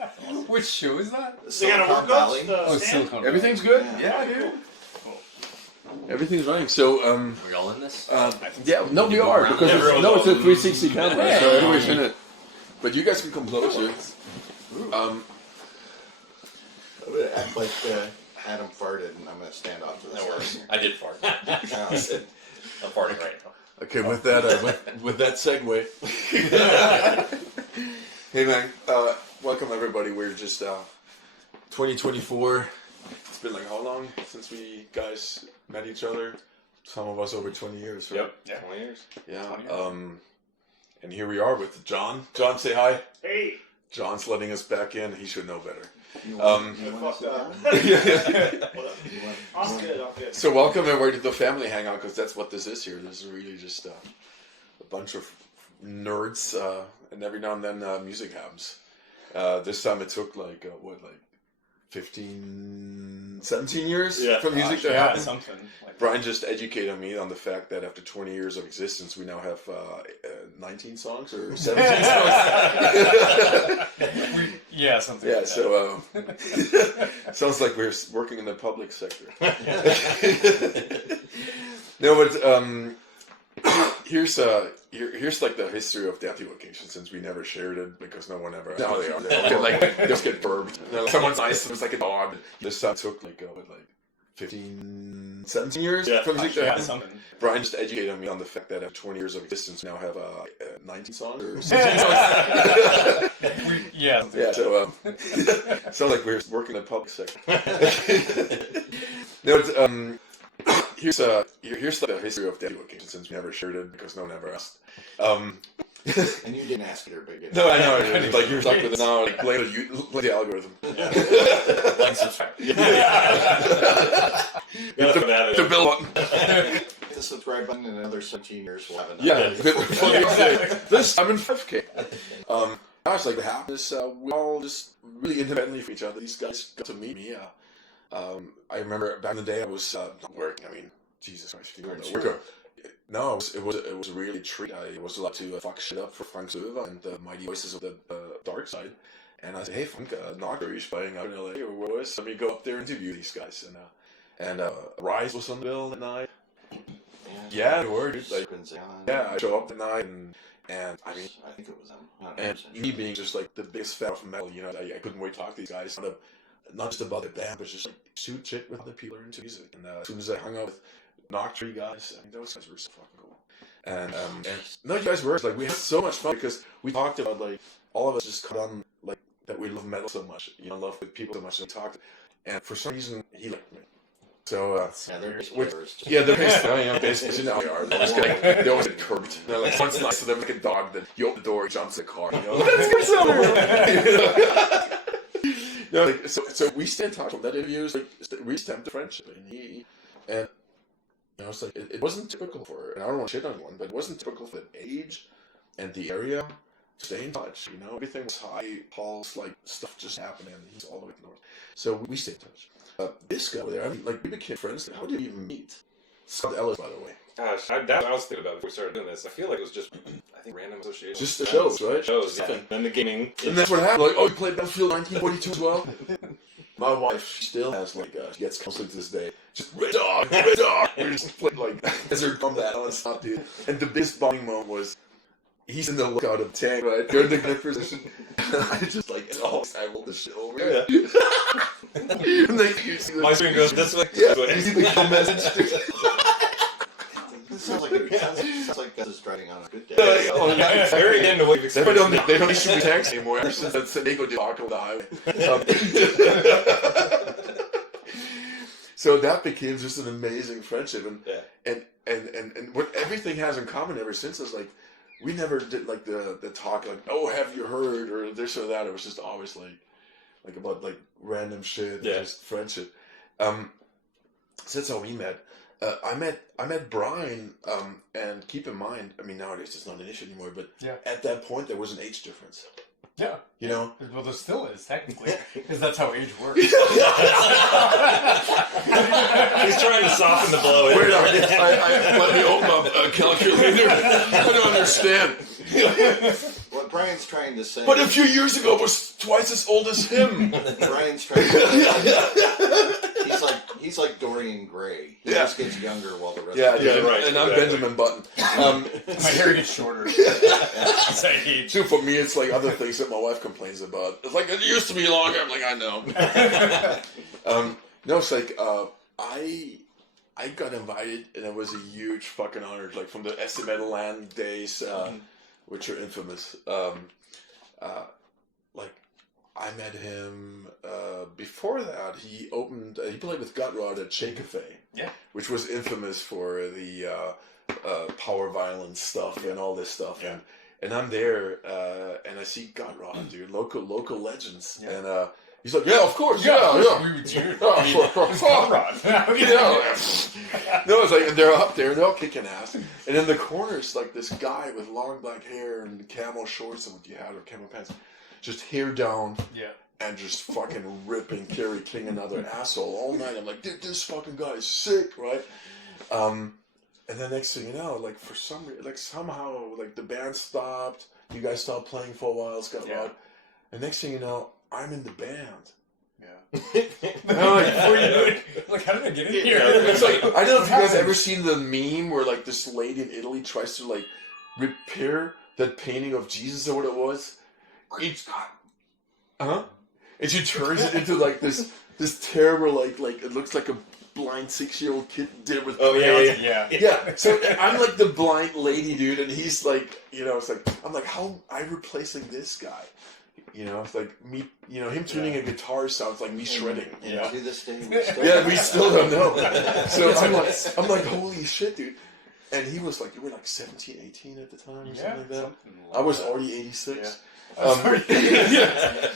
Awesome. Which show is that? Silicon Valley. Silicon. Everything's good? Yeah. Dude. Cool. Everything's running. So, Are we all in this? yeah, no, we are, because it's a 360 camera, so everybody's in it. But you guys can come closer. I'm gonna act like Adam farted, and I'm gonna stand off to the No side. worries. I did fart. I'm farting right now. Okay, with that, with that segue. Hey man, welcome everybody. We're just 2024. It's been like how long since we guys met each other? Some of us over 20 years, right? Yep. Yeah. 20 years. Yeah. 20 years. And here we are with John. John, say hi. Hey! John's letting us back in. He should know better. You want Fuck up. I'm good, I'm good. So welcome everybody to the family hangout, because that's what this is here. This is really just a bunch of nerds, and every now and then music happens. This time it took like 15, 17 years for music to happen. Something like Brian just educated me on the fact that after 20 years of existence, we now have 19 songs or 17 songs. yeah, something. Yeah, like so sounds like we're working in the public sector. No, but here's like the history of Deathevokation, since we never shared it because no one ever. No, they are. They just get burped. Someone's nice. It was like a dog. This time took like 15, 17 years for music to happen. something. Brian just educated me on the fact that after 20 years of existence, we now have 19 songs or 16 songs. Yeah. Yeah, so sounds like we're working in the public sector. No, it's, here's like the history of Deathevokation, since we never shared it because no one ever asked. And you didn't ask either, but you No, I know. It's like you're stuck with it now. Like play the algorithm. Yeah. Like, subscribe. The bill button. hit the subscribe button in another 17 years. We'll have another. Yeah. This I'm in 5K. Gosh, like the happiness. We all just really independently for each other. These guys got to meet me. I remember back in the day I was not working. I mean, Jesus Christ, you don't know. No, it was a really treat. I was allowed to fuck shit up for Frank Silva and the mighty voices of the dark side. And I said, hey Frank, Knocker is playing out in LA or where was? Let me go up there and interview these guys. And Rise was on the bill that night. Yeah, it worked. Like, yeah, I show up that night and I mean, I think it was them. and me being just like the biggest fan of metal, you know, I couldn't wait to talk to these guys. Not just about the band, but just like shoot shit with other people who are into music. And as soon as I hung out with Noctree guys, I mean, those guys were so fucking cool. And no, you guys were like, we had so much fun because we talked about like all of us just caught on like that we love metal so much, you know, love with people so much. And we talked, and for some reason he liked me. So they're they're basically now they are. They always get curbed. You know, like once nice to them like a dog that you open the door, he jumps in the car. You know, let's get somewhere. No, like, so we stay in touch. That interview is like we stamped a friendship, and you know, it's like it wasn't typical for, and I don't want to shit on anyone, but it wasn't typical for the age and the area to stay in touch. You know, everything was high pulse, like stuff just happening. And he's all the way north, so we stayed in touch. This guy over there, I mean, like we became friends. How did we even meet? Scott Ellis, by the way. Gosh, I was thinking about it before we started doing this. I feel like it was just, I think, random association. Just the shows, right? Shows, yeah. Then the gaming. And that's what happened. Like, oh, you played Battlefield 1942 as well? My wife still has, like, she gets counseling to this day. Just, Red Dog! We just played, like, Desert Combat non-stop, dude. And the biggest bonding moment was, he's in the lookout of the tank, right? They're in the good position. I just, like, I rolled this shit over. Yeah. And then you see My screen goes this way. Yeah, This way. you see the kill message, dude. It sounds like Gus is driving on a good day. It's very into what you've They experienced. don't shoot tanks anymore ever since that San Diego debacle on the highway. So that became just an amazing friendship, and what everything has in common ever since is like we never did like the talk like, oh, have you heard, or this or that. It was just always like about like random shit, and just friendship. So that's how we met. I met Brian, and keep in mind, I mean, nowadays it's not an issue anymore, but at that point there was an age difference. Yeah. You know? Well, there still is, technically, because that's how age works. He's trying to soften the blow. Wait, let me open up a calculator. I don't understand. What Brian's trying to say. But a few years ago, I was twice as old as him. Brian's trying to say. He's like Dorian Gray. He just gets younger while the rest. Yeah, of yeah, right, and I'm exactly. Benjamin Button. My hair gets shorter. As I age. So for me, it's like other things that my wife complains about. It's like, it used to be longer. I'm like, I know. No, it's like, I got invited, and it was a huge fucking honor, like from the Essie Meadowland days, which are infamous. Like, I met him before that. He played with Gutrod at Shea Cafe, which was infamous for the power violence stuff and all this stuff. Yeah. And I'm there, and I see Gutrod, dude, local legends, and he's like, yeah, of course, yeah. We would do it. I mean, it's Conrad. No, it's like, and they're up there, and they're all kicking ass. And in the corners, like this guy with long black hair and camo shorts and what you had, or camo pants, just hair down, and just fucking ripping Kerry King another asshole all night. I'm like, dude, this fucking guy is sick, right? And then next thing you know, like for some reason, like somehow, like the band stopped. You guys stopped playing for a while. Scott Rod. And next thing you know, I'm in the band. Like, how did I get in here? It's like, I don't know if you guys ever seen the meme where like this lady in Italy tries to like repair that painting of Jesus or what it was. And she turns it into like this terrible like it looks like a blind 6-year-old kid did with yeah. So I'm like the blind lady dude, and he's like, it's like I'm like, how am I replacing this guy? It's like me, him tuning a guitar sounds like me shredding. To this day, we still don't know. So I'm like, holy shit, dude. And he was like, you were like 17, 18 at the time or something like that. I was already 86.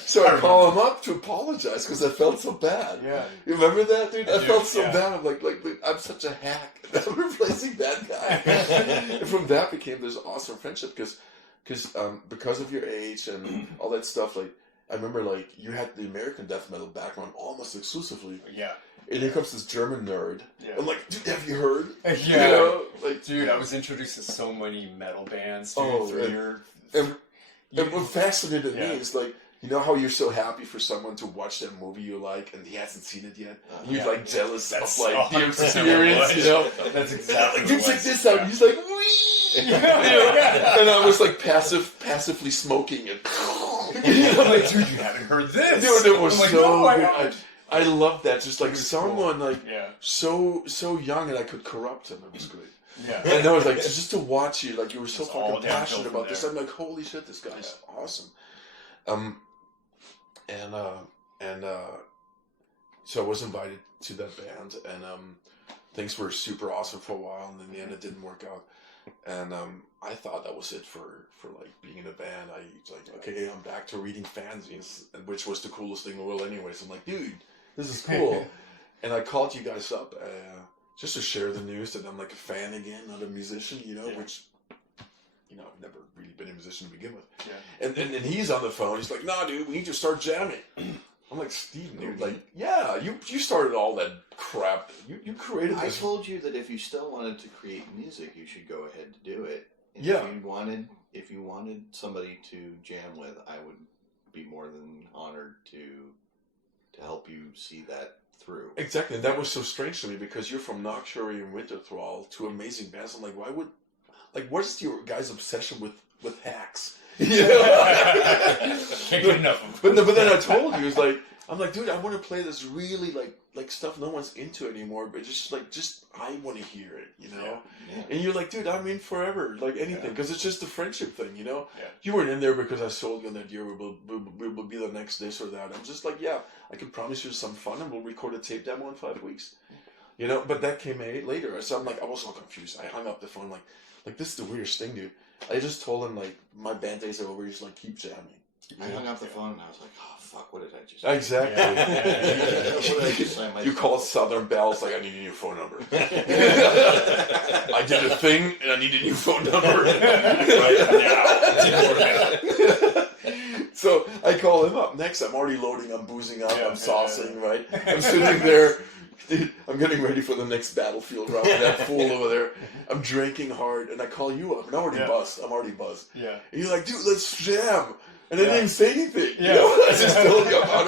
So I call him up to apologize because I felt so bad. You remember that, dude? I felt so bad. I'm like, I'm such a hack. I'm replacing that guy. And from that became this awesome friendship because of your age and all that stuff. Like, I remember, like, you had the American death metal background almost exclusively. And here comes this German nerd. I'm like, dude, have you heard? Dude, I was introduced to so many metal bands through your. And what fascinated me is like, you know how you're so happy for someone to watch that movie you like and he hasn't seen it yet? And you're like jealous of like the experience, That's exactly dude, check this out. He's like, wee! And I was like passively smoking and I'm like, dude, you haven't heard this. Dude, it was like, so my good. God. I love that. Just like someone cool. like so young and I could corrupt him. It was great. Yeah. And I was like, just to watch you, like you were so all fucking passionate downhill about this. from I'm like, holy shit, this guy's awesome. So I was invited to that band, and things were super awesome for a while, and in the end, it didn't work out. And I thought that was it for like being in a band. I was like, okay, I'm back to reading fanzines, which was the coolest thing in the world, anyways. I'm like, dude, this is cool. And I called you guys up. Just to share the news that I'm like a fan again, not a musician, which, I've never really been a musician to begin with. And he's on the phone. He's like, nah, dude, we need to start jamming. I'm like, Steven, dude, like, yeah, you started all that crap. You created this. I told you that if you still wanted to create music, you should go ahead to do it. And if you wanted somebody to jam with, I would be more than honored to help you see that through. Exactly, and that was so strange to me because you're from Nocturne and Winterthrall, two amazing bands. I'm like, what's your guys' obsession with hacks? Can't get enough of them. But then I told you, I'm like, dude, I want to play this really like stuff no one's into anymore, but just I want to hear it, Yeah. And you're like, dude, I'm in forever, like anything, because it's just a friendship thing, You weren't in there because I sold you that year we will be the next this or that. I'm just like, yeah, I can promise you some fun, and we'll record a tape demo in 5 weeks, But that came later, so I'm like, I was all confused. I hung up the phone, like this is the weirdest thing, dude. I just told him like my band days are over. He's like, keep jamming. I hung up the phone and I was like, oh fuck, what did I just Exactly. What did I just say? You called Southern Bells like, I need a new phone number. I did a thing and I need a new phone number right now. So I call him up. Next, I'm already loading. I'm boozing up. I'm saucing. Right. I'm sitting there. Dude, I'm getting ready for the next battlefield round with that fool over there. I'm drinking hard, and I call you up, and I'm already buzzed. Yeah. And you're like, dude, let's jam. And I didn't even say anything. Yeah. You know? I just told you out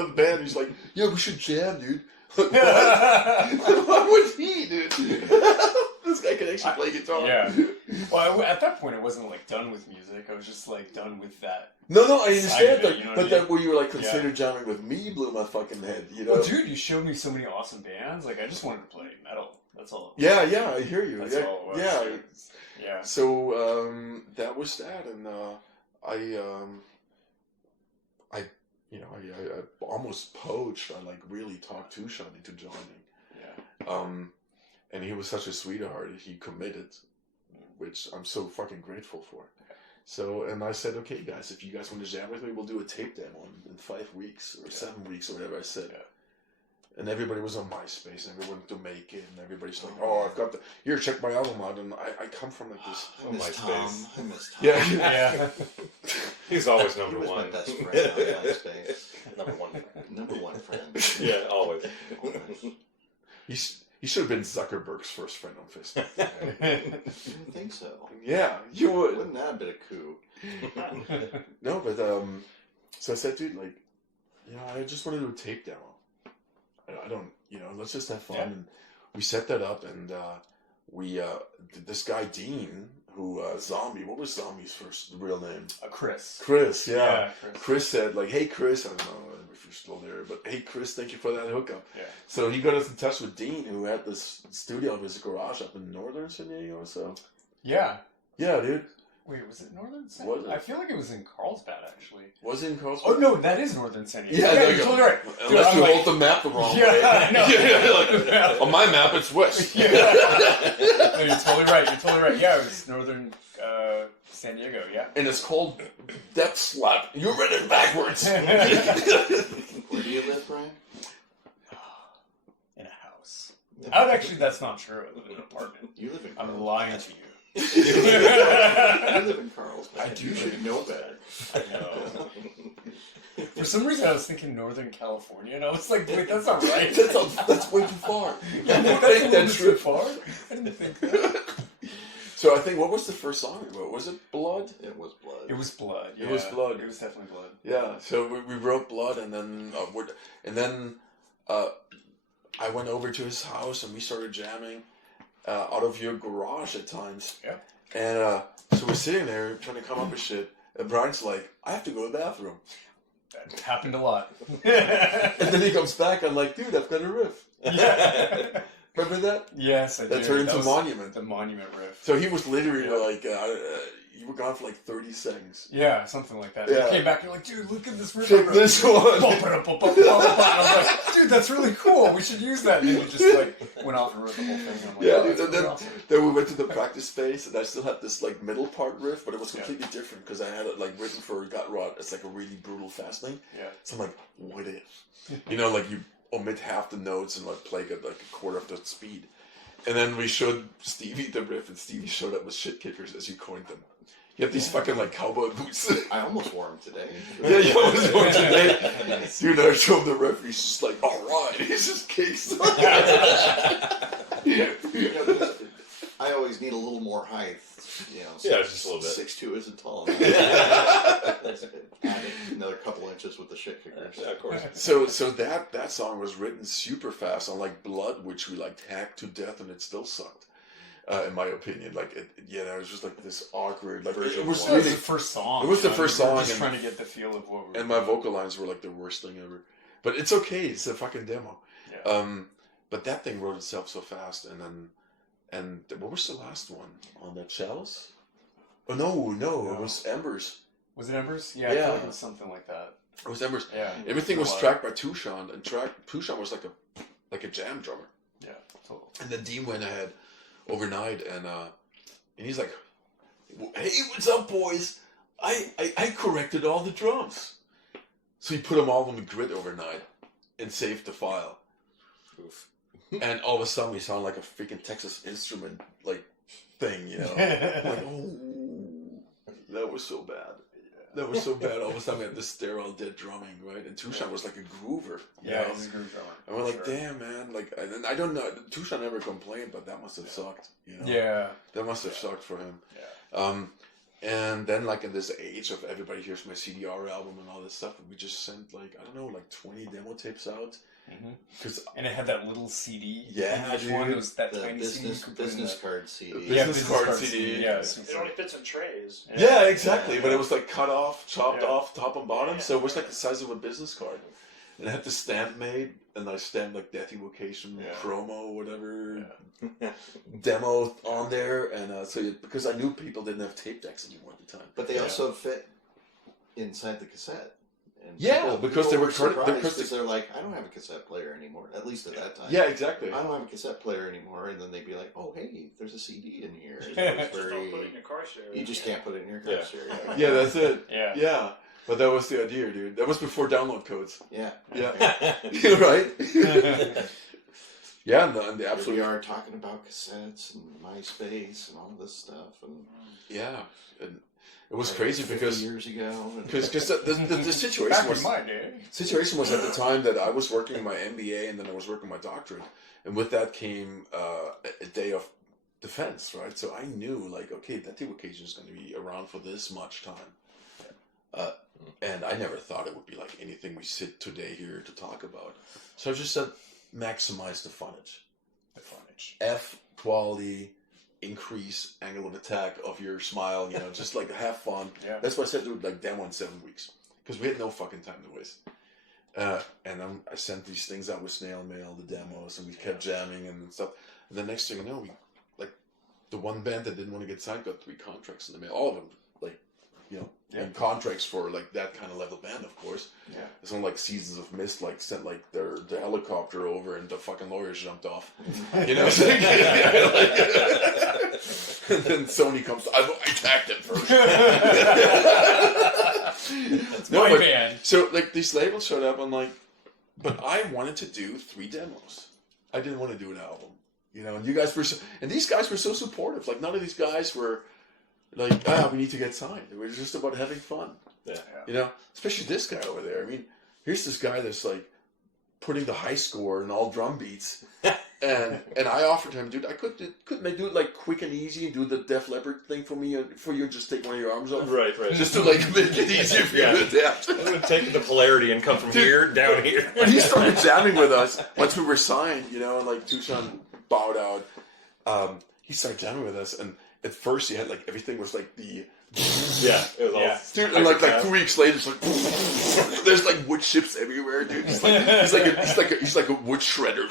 of the band. He's like, yeah, we should jam, dude. Like, what? What was he, dude? This guy can actually play guitar. Yeah. Well, at that point, I wasn't like done with music. I was just like done with that. No, I understand that. You know But that where you were like, consider jamming with me blew my fucking head, you know? Well, dude, you showed me so many awesome bands. Like, I just wanted to play metal. That's all. Yeah, I hear you. That's all it was. Yeah. Yeah. So, that was that, and I almost poached. I like really talked Tushan into joining. Yeah. And he was such a sweetheart. He committed, which I'm so fucking grateful for. So, and I said, okay, guys, if you guys want to jam with me, we'll do a tape demo in 5 weeks or 7 weeks or whatever I said. Yeah. And everybody was on MySpace, and everyone to make it, and everybody's like, oh, I've got here, check my album out, and I come from like this. I miss Tom. I miss Tom. Yeah. He's always number He was one. my best friend on MySpace. Number one friend. Number one friend. Yeah, always. He should have been Zuckerberg's first friend on Facebook. I didn't think so. Yeah, you would. Wouldn't that have been a coup? No, but so I said, dude, like, I just want to do a tape demo. I don't, let's just have fun. Yeah. And we set that up, and we this guy Dean, who Zombie. What was Zombie's first real name? Chris. Chris, yeah. Yeah, Chris said, like, hey, Chris, I don't know if you're still there, but hey, Chris, thank you for that hookup. Yeah. So he got us in touch with Dean, who had this studio in his garage up in northern San Diego or so. Yeah. Yeah, dude. Wait, was it Northern San Was Diego? it? I feel like it was in Carlsbad, actually. Was it in Carlsbad? Oh, no, that is Northern San Diego. Yeah, you're totally right. Unless Dude, you hold the map the wrong way. I know. Like, on my map, it's west. Yeah. No, you're totally right. Yeah, it was Northern San Diego, yeah. And it's called Death Slap. You read it backwards. Where do you live, Brian? In a house. Actually, that's not true. I live in an apartment. You live in I'm Carlsbad. lying to you. You live in Carlsbad. I do. You should know better. I know. For some reason, I was thinking Northern California, and I was like, wait, that's not right. That's way too far. Yeah, That's that's a little that bit trip too far. I didn't think that. So I think, what was the first song we wrote? Was it Blood? It was blood. It was Blood. Yeah. It was Blood. It was definitely Blood. Yeah. So we wrote Blood, and then I went over to his house, and we started jamming out of your garage at times. Yeah. And so we're sitting there trying to come up with shit, and Brian's like, I have to go to the bathroom. That happened a lot. And then he comes back, I'm like, dude, I've got a riff. Yeah. Remember that? Yes, I do. That turned into Monument. The Monument riff. So he was literally like, you were gone for like 30 seconds. Yeah, something like that. Yeah. You came back and you're like, dude, look at this riff. Check this one. And I was like, dude, that's really cool. We should use that. And then we just like went off and wrote the whole thing. I'm like, Yeah, oh, dude, that's and then, really awesome. then we went to the practice space, and I still had this like middle part riff, but it was completely different because I had it like written for Gut Rot. It's like a really brutal fast thing. Yeah. So I'm like, what if? Like you omit half the notes and like play at like a quarter of the speed. And then we showed Stevie the riff, and Stevie showed up with shit kickers, as you coined them. You have these fucking like cowboy boots. I almost wore them today. Yeah, you always wore today. Dude, I showed him the riff, he's just like, alright, he's just kicks. I always need a little more height. Yeah, just a little bit. 6'2" isn't tall enough. Adding another couple inches with the shit kickers. Yeah, of course. So that song was written super fast on like Blood, which we like hacked to death, and it still sucked. In my opinion, like it was just like this awkward. Like it was That was the first song. It was the first We were song, just and- trying to get the feel of what we were and my vocal lines were like the worst thing ever. But it's okay. It's a fucking demo. Yeah. But that thing wrote itself so fast, and what was the last one on that Chalice? Oh no, it was Embers. Was it Embers? Yeah, I Yeah. feel like it was something like that. It was Embers. Yeah. Everything was Blood. tracked by Tushan, and Tushan was like a jam drummer. Yeah, totally. And then Dean went ahead overnight, and he's like, "Hey, what's up, boys? I corrected all the drums." So he put them all on the grid overnight and saved the file. Oof. And all of a sudden, we sound like a freaking Texas Instrument like thing, I'm like, oh, that was so bad. That was so bad. All of a sudden we had this sterile dead drumming, right? And Tushan was like a groover. Yeah, he's a groove drummer. And we're like, damn, man. Like, and I don't know. Tushan never complained, but that must have sucked. You know? Yeah. That must have sucked for him. Yeah. And then, like, in this age of everybody hears my CDR album and all this stuff, we just sent, like, I don't know, like 20 demo tapes out. And it had that little CD. Yeah, Each one was that The tiny CD. business card CD. Yeah, business card CD. Yeah, It only fits in trays. Yeah, exactly. But it was like cut off, chopped Yeah. off, top and bottom. Yeah. So it was like the size of a business card. And it had the stamp made, and I stamped like Deathevokation promo, whatever demo on there. And because I knew people didn't have tape decks anymore at the time. But they also fit inside the cassette. And because they were surprised because they're like, I don't have a cassette player anymore. At least at that time. Yeah, exactly. I don't have a cassette player anymore, and then they'd be like, "Oh, hey, there's a CD in here." Just don't put it in your car stereo. You just can't put it in your car stereo. Yeah, that's it. Yeah. But that was the idea, dude. That was before download codes. Yeah. Right? Yeah, and the Here absolute. we are talking about cassettes and MySpace and all this stuff, and and it was crazy 50 because years ago. the situation Back was in my day. situation was at the time that I was working my MBA and then I was working my doctorate, and with that came a day of defense, right? So I knew, like, okay, that Deathevokation is going to be around for this much time, and I never thought it would be like anything we sit today here to talk about. So I just said, maximize the footage. F quality. Increase angle of attack of your smile, you know, just like have fun. Yeah. That's why I said do like demo in 7 weeks because we had no fucking time to waste. And I sent these things out with snail mail, the demos, and we kept jamming and stuff. And the next thing you know, we like the one band that didn't want to get signed got 3 contracts in the mail. All of them, like, you know, and contracts for like that kind of level band, of course. Yeah. It's on like Seasons of Mist, like sent like the helicopter over and the fucking lawyers jumped off. You know, so, and then Sony comes. I attacked him first. That's my band. So like these labels showed up. I'm like, but I wanted to do 3 demos. I didn't want to do an album. You know, and you guys were, and these guys were so supportive. Like none of these guys were like, we need to get signed. It was just about having fun. Yeah. You know, especially this guy over there. I mean, here's this guy that's like putting the high score in all drum beats, and I offered him, dude, couldn't they do it like quick and easy and do the Def Leppard thing for me and for you and just take one of your arms off, Right. just to like make it easier for you to adapt. It would take the polarity and come from here down here. When he started jamming with us, once we were signed, you know, and like Tushan bowed out, he started jamming with us, and at first he had like everything was like the It was all dude, and like 2 weeks later, it's like there's like wood chips everywhere, dude. He's like a wood shredder.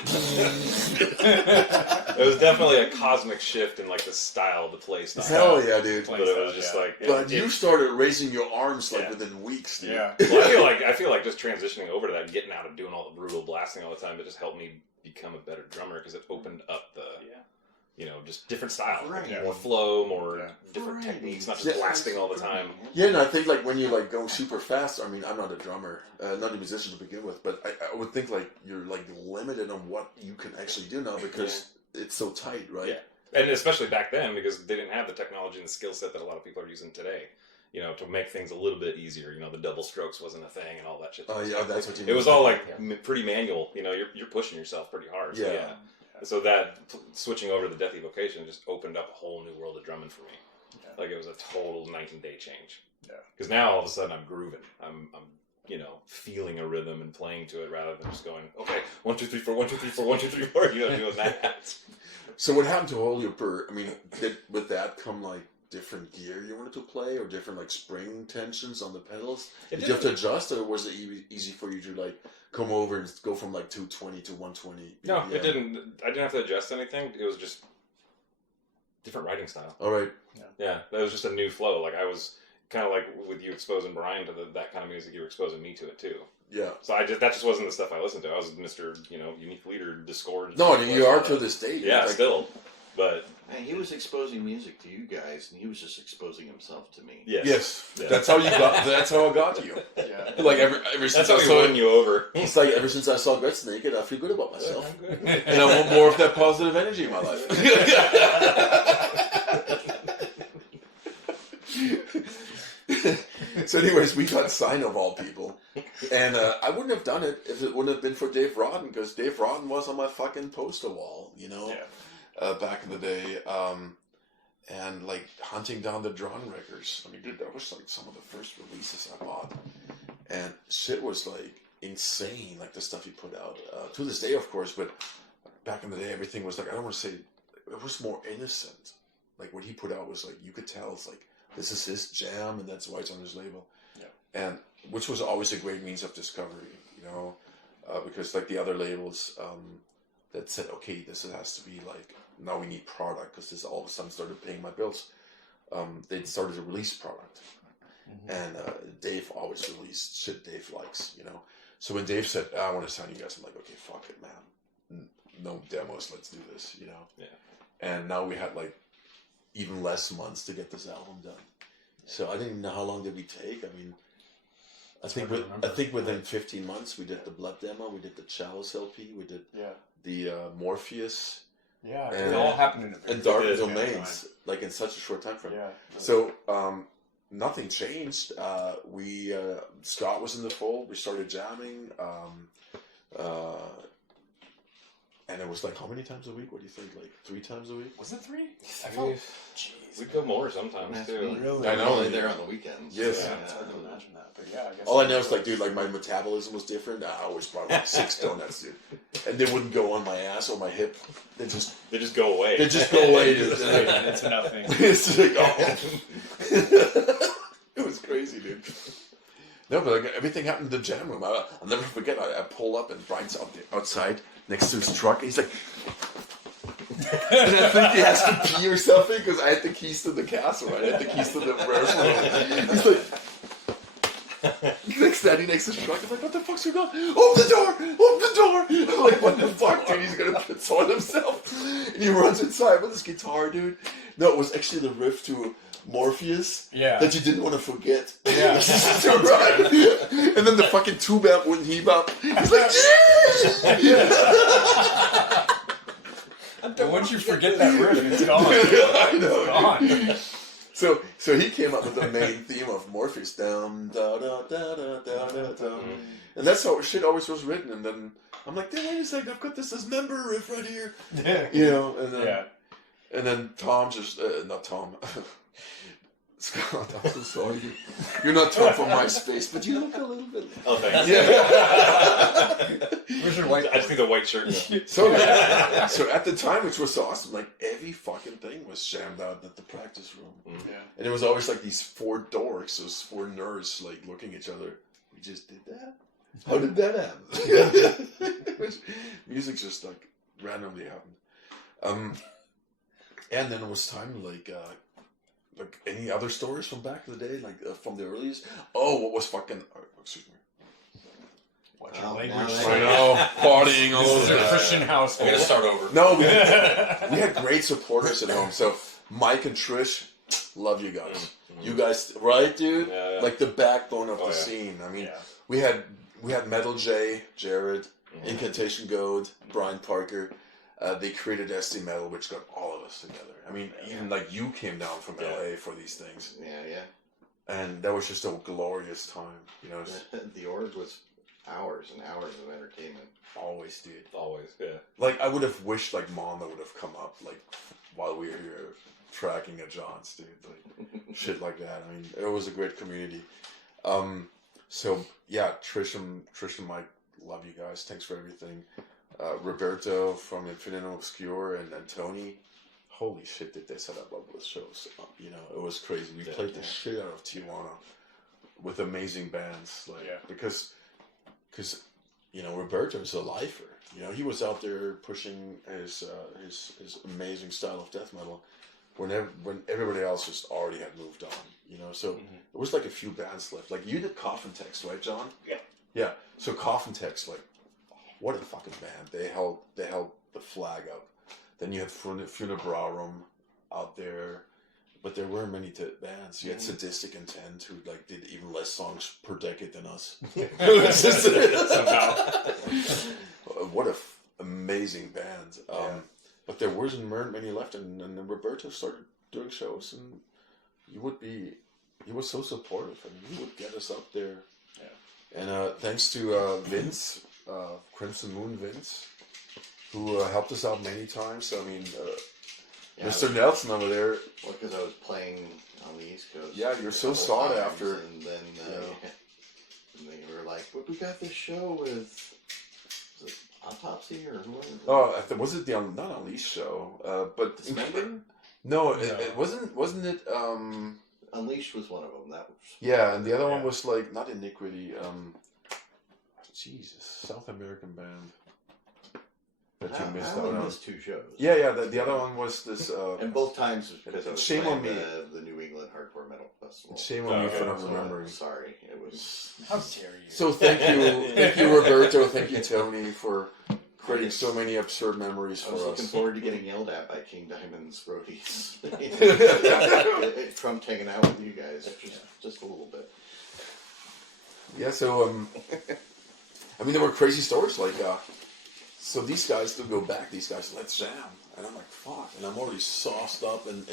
It was definitely a cosmic shift in like the style, the play style. Hell yeah, dude. But it was just like. But you started raising your arms like within weeks, dude. Yeah. Well, I feel like just transitioning over to that, getting out of doing all the brutal blasting all the time, it just helped me become a better drummer because it opened up the. You know, just different styles, more flow, more different techniques, not just blasting all the time. Yeah, and I think like when you like go super fast. I mean, I'm not a drummer, not a musician to begin with, but I would think like you're like limited on what you can actually do now because it's so tight, right? Yeah, and especially back then because they didn't have the technology and the skill set that a lot of people are using today. You know, to make things a little bit easier. You know, the double strokes wasn't a thing and all that shit. Oh yeah, that's what you. It was all like pretty manual. You know, you're pushing yourself pretty hard. So, yeah. So that switching over to the Deathevokation just opened up a whole new world of drumming for me. Yeah. Like it was a total night and day change. Yeah. Because now all of a sudden I'm grooving. I'm you know feeling a rhythm and playing to it rather than just going okay 1 2 3 4 1 2 3 4 1 2 3 4. You know doing that. So what happened to hold your I mean, did with that come like different gear you wanted to play or different like spring tensions on the pedals? Did you have to adjust, or was it easy for you to like come over and go from like 220 to 120? No, it didn't. I didn't have to adjust anything. It was just different writing style. All right. Yeah, that was just a new flow. Like I was kind of like with you exposing Brian to that kind of music, you were exposing me to it too. Yeah. So that just wasn't the stuff I listened to. I was Mr. Unique Leader, Discord. No, you are to this day. Yeah, like, still. But he was exposing music to you guys, and he was just exposing himself to me. Yes. Yeah. That's how you got. That's how I got to you. Yeah. Like ever since that's how he won you over. It's like ever since I saw Gretz Naked, I feel good about myself, I'm good. and I want more of that positive energy in my life. So anyways, we got signed of all people. And I wouldn't have done it if it wouldn't have been for Dave Rodden, because Dave Rodden was on my fucking poster wall, you know, back in the day. And like hunting down the Drawn records. I mean, dude, that was like some of the first releases I bought. And shit was like insane, like the stuff he put out. To this day, of course, but back in the day, everything was like, I don't want to say, it was more innocent. Like what he put out was like, you could tell it's like, this is his jam, and that's why it's on his label. Yeah. And which was always a great means of discovery, you know, because like the other labels that said, okay, this has to be like, now we need product, because this all of a sudden started paying my bills. They started to release product. And Dave always released shit Dave likes, you know. So when Dave said, I want to sign you guys, I'm like, okay, fuck it, man. No demos, let's do this, you know. Yeah. And now we had like even less months to get this album done. So I didn't know how long did we take. I mean, I think within 15 months we did the Blood demo, we did the Chalice LP, we did the Morpheus. Yeah, it all happened in a very Dark Domains, like in such a short time frame. Yeah. So nothing changed. We Scott was in the fold. We started jamming, and it was like, how many times a week? What do you think? Like 3 times a week? Was it 3? I felt, we go more sometimes too. Really? I know. Only there on the weekends. Yes. Yeah, it's hard to imagine that. But yeah, I guess. All I know is like, dude, like my metabolism was different. I always brought like 6 donuts, dude, and they wouldn't go on my ass or my hip. They just go away. They just go away, dude. It's nothing. It's like, oh. It was crazy, dude. No, but like, everything happened in the jam room. I'll never forget. I pull up and Brian's outside next to his truck. And he's like, and I think he has to pee or something because I had the keys to the castle. Right? I had the keys to the rehearsal room. He's like, standing next to his truck. I'm like, what the fuck's going on? Open the door! Open the door! I'm like, what the fuck, dude? He's gonna piss on himself. And he runs inside with his guitar, dude. No, it was actually the riff to Morpheus that you didn't want to forget. Yeah. Right. And then the fucking tube amp wouldn't heave up. He's like, And once you forget that riff, it's gone. I know. It's gone. So he came up with the main theme of Morpheus, down, da da da da da da da, and that's how shit always was written. And then I'm like, wait a second, I've got this member riff right here, you know. And then, and then Tom just not Tom. Scott, I'm so sorry. You're not Tom from MySpace, but you look a little bit. Oh, thanks. Where's your white? I just need the white shirt. So at the time, which was so awesome, like every fucking thing was jammed out at the practice room. And it was always like these 4 dorks, those 4 nerds, like looking at each other. We just did that? How did that happen? Music just like randomly happened. And then it was time to like any other stories from back in the day, like from the earliest. Oh, what was fucking? Excuse me. What's your language? I know, partying all over. It's a Christian house. I'm gonna start over. No, we had great supporters at home. So Mike and Trish, love you guys. You guys, right, dude? Yeah. Like the backbone of the scene. I mean, we had Metal J, Jared, Incantation Goat, Brian Parker. They created SD Metal, which got all of us together. I mean, even like you came down from LA for these things. Yeah. And that was just a glorious time, you know. The Org was hours and hours of entertainment. Always, dude. Always, yeah. Like, I would have wished, like, Mama would have come up, like, while we were here tracking at John's, dude. Like, shit like that. I mean, it was a great community. So, yeah, Trish and Mike, love you guys. Thanks for everything. Roberto from Infinite Obscure and Tony, holy shit, did they set up those shows? You know, it was crazy. We played the shit out of Tijuana with amazing bands, like because you know, Roberto's a lifer. You know, he was out there pushing his amazing style of death metal when everybody else just already had moved on. You know, so it was like a few bands left. Like you did Coffin Text, right, John? Yeah. So Coffin Text, like, what a fucking band. They held the flag up. Then you had Funebrarum out there, but there weren't many bands. You had Sadistic Intent, who like did even less songs per decade than us. What a amazing band. But there weren't many left, and then Roberto started doing shows, and you would be he was so supportive. I mean, he would get us up there. Yeah. And thanks to Vince, Crimson Moon Vince, who helped us out many times. I mean, Mr. Nelson over there. Well, because I was playing on the East Coast. Yeah, you're so sought times, after. And then and they were like, "But we got this show with was it Autopsy or whoever." Oh, was it the not Unleashed show? But Dismember? No, it wasn't. Wasn't it? Unleashed was one of them. That was. Yeah, and the other one was like not Iniquity. Jesus, South American band that you missed I out only on. missed 2 shows. Yeah. The other one was this. And both times was because I was Shame on playing me. the New England Hardcore Metal Festival. Shame on me for not So, remembering. sorry, it was. How dare you? So thank you, Roberto. Thank you, Tony, for creating so many absurd memories I for was us. looking forward to getting yelled at by King Diamond's roadies. Trump hanging out with you guys just a little bit. Yeah, so I mean, there were crazy stories like, so these guys to go back. These guys, let's jam, and I'm like, fuck, and I'm already sauced up in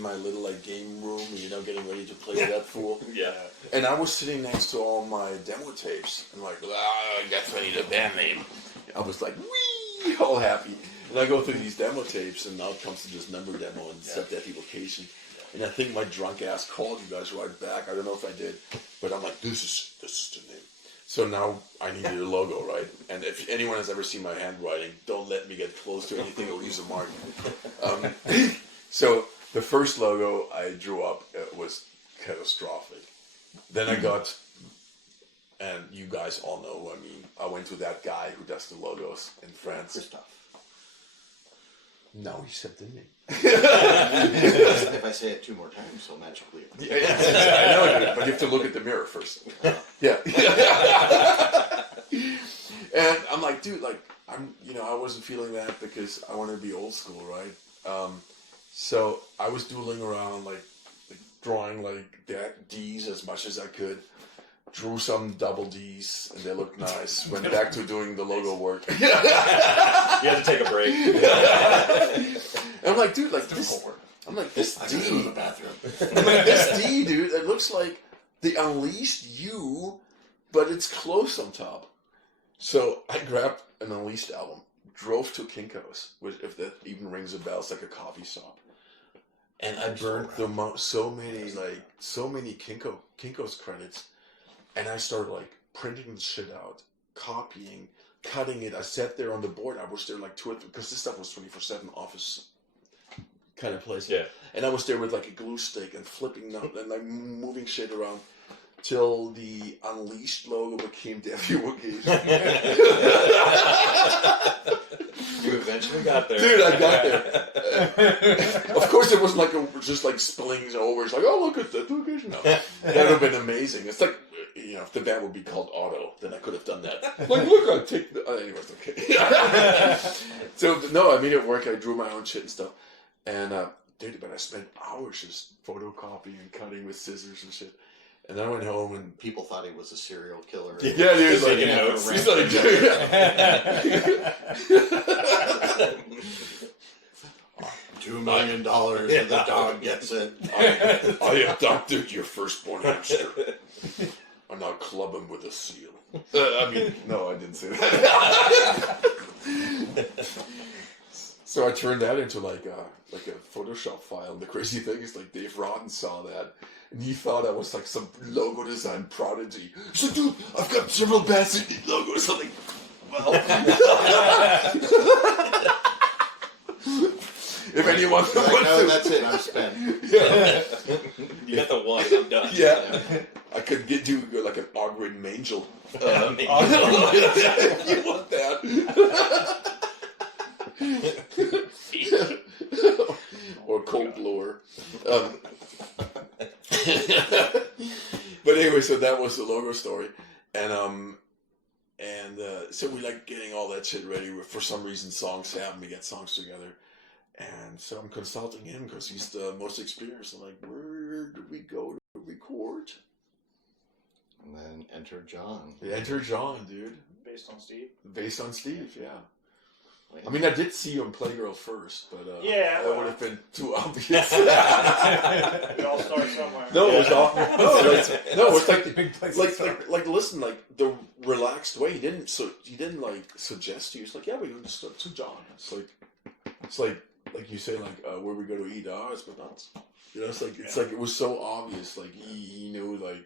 my little like game room, getting ready to play that fool. Yeah. And I was sitting next to all my demo tapes, and like, that's when I need a band name. I was like, wee, all happy. And I go through these demo tapes, and now it comes to this number demo and Deathevokation. And I think my drunk ass called you guys right back. I don't know if I did, but I'm like, this is the name. So now I need your logo, right? And if anyone has ever seen my handwriting, don't let me get close to anything or use a mark. So the first logo I drew up was catastrophic. Then I got, and you guys all know who I mean, I went to that guy who does the logos in France. Christoph. No, he said the name. If I say it 2 more times, he'll magically appear. Yeah, I know, dude, but you have to look at the mirror first. Yeah. And I'm like, dude, like, I wasn't feeling that because I wanted to be old school, right? So I was doodling around, like drawing like D's as much as I could. Drew some double D's, and they looked nice. Went back to doing the logo work. You had to take a break. And I'm like, dude, like this. I'm like, this I D. gotta go to the bathroom. I'm like, this D, dude, it looks like the Unleashed U, but it's close on top. So I grabbed an Unleashed album, drove to Kinko's, which, if that even rings a bell, it's like a coffee shop. And I burned so many Kinko's credits. And I started like printing the shit out, copying, cutting it. I sat there on the board. I was there like 2 or 3, because this stuff was 24/7 office kind of place. Yeah. And I was there with like a glue stick and flipping out and like moving shit around till the Unleashed logo became Deathevokation. You eventually got there. Dude, I got there. Of course, it wasn't like just like spillings over. It's like, oh, look at Deathevokation. No, that would have been amazing. It's like, if the band would be called Auto, then I could have done that. Like, look, I take the. Anyways, okay. So, no, I made it work. I drew my own shit and stuff. And, dude, but I spent hours just photocopying and cutting with scissors and shit. And then I went home and. People thought he was a serial killer. Yeah, dude, Just taking notes. He's like, $2 million and the dog gets it. I abducted your firstborn hamster. I'm now club him with a seal. No, I didn't say that. So I turned that into like a Photoshop file. And the crazy thing is, like, Dave Rodden saw that, and he thought I was like some logo design prodigy. So, dude, I've got several bands that need logos. I'm like, well. If anyone wants No, to, that's it. I'm spent. yeah. You got the one. I'm done. Yeah, I could do like an Ogren Mangel. Maybe. You want that? Or cold blower. But anyway, so that was the logo story, and so we like getting all that shit ready. For some reason, Sam, we get songs together. And so I'm consulting him because he's the most experienced. I'm like, where do we go to record? And then enter John. Enter John, dude. Based on Steve. Based on Steve, yeah. I mean, I did see you in Playgirl first, but Yeah, that would have been too obvious. We all start somewhere. No, it was all. It's like the big place. like listen, like the relaxed way. He didn't like suggest to you. It's like, yeah, we're going to start to John. It's like you say, like where we go to eat. It's McDonald's. You know, it's like it was so obvious. Like he knew like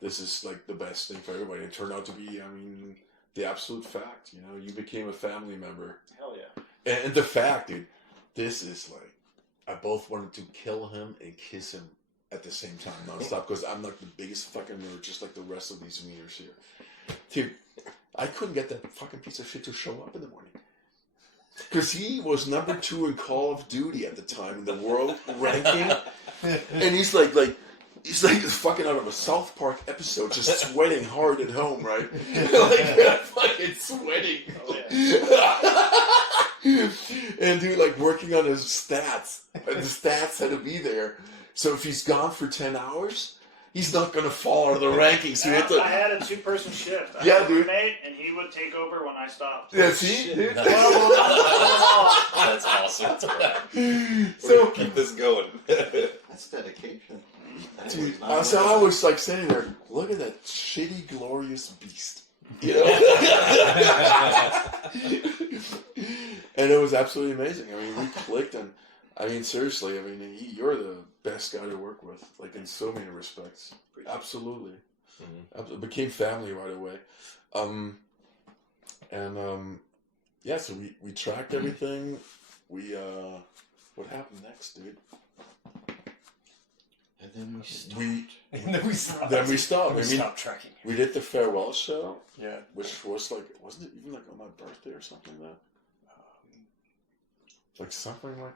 this is like the best thing for everybody. It turned out to be, I mean, the absolute fact. You know, you became a family member. Hell yeah. And the fact, dude, this is like, I both wanted to kill him and kiss him at the same time, nonstop, because I'm like the biggest fucking nerd, just like the rest of these wieners here. Dude, I couldn't get that fucking piece of shit to show up in the morning. Because he was number 2 in Call of Duty at the time in the world ranking. And he's like fucking out of a South Park episode, just sweating hard at home, right? Like fucking sweating. Oh, yeah. And dude, like working on his stats. And the stats had to be there. So if he's gone for 10 hours, he's not gonna fall out of the rankings. So I had a 2-person shift. I Yeah, had a dude. roommate, and he would take over when I stopped. Yeah, see, dude. That's awesome. That's right. So Keep this going. That's dedication. dude, so I was like sitting there, look at that shitty, glorious beast. You know? And it was absolutely amazing. I mean, we clicked, and I mean, seriously, I mean, you're the best guy to work with, like in so many respects. Absolutely. It became family right away. Yeah, so we tracked everything. We, what happened next, dude? And then we stopped. Then we stopped. I mean, stopped tracking. we did the farewell show, Yeah. which was like, wasn't it even like on my birthday or something like that? Like something like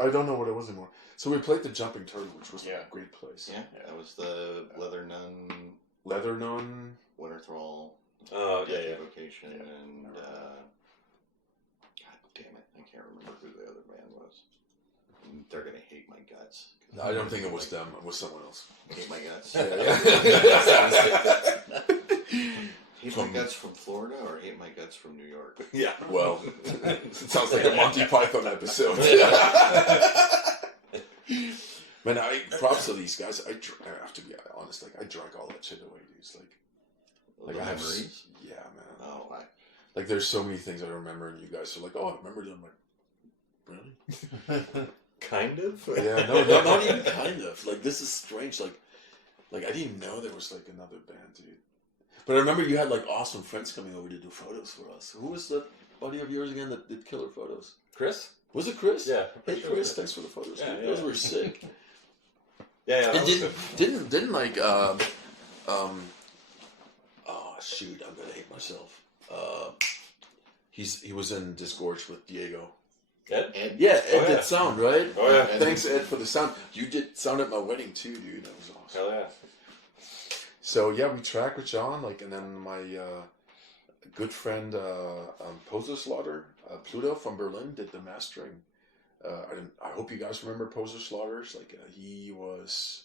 I don't know what it was anymore. So we played the Jumping Turtle, which was a great place. Yeah, that was the Leather Nun, Leather Nun, Winter Thrall, Oh, yeah. Deathevokation, and God damn it, I can't remember who the other band was. They're gonna hate my guts. I don't think it was them. It was someone else. Hate my guts. Hate my guts from Florida or hate my guts from New York? Yeah. Well, it sounds like a Monty Python episode. Man, props to these guys. I have to be honest. Like, I drank all that shit away, dudes. Like I have memories. Yeah, man. Oh, Like, there's so many things I remember, and you guys are like, "Oh, I remember them." I'm like, really? Kind of? Yeah, no, not even kind of. Like, this is strange. Like I didn't know there was like another band, dude. But I remember you had like awesome friends coming over to do photos for us. Who was the buddy of yours again that did killer photos? Chris? Was it Chris? Yeah. Hey Chris, thanks for the photos. Yeah, dude. yeah. Those were sick. Yeah. And didn't like oh shoot, I'm gonna hate myself. He was in Disgorge with Diego. Ed? Yeah, Ed Oh, yeah. did sound, right? Oh, yeah. Thanks, Ed, for the sound. You did sound at my wedding too, dude. That was awesome. Hell yeah. So yeah, we tracked with John, like, and then my good friend Poser Slaughter, Pluto from Berlin, did the mastering. I hope you guys remember Poser Slaughters. Like he was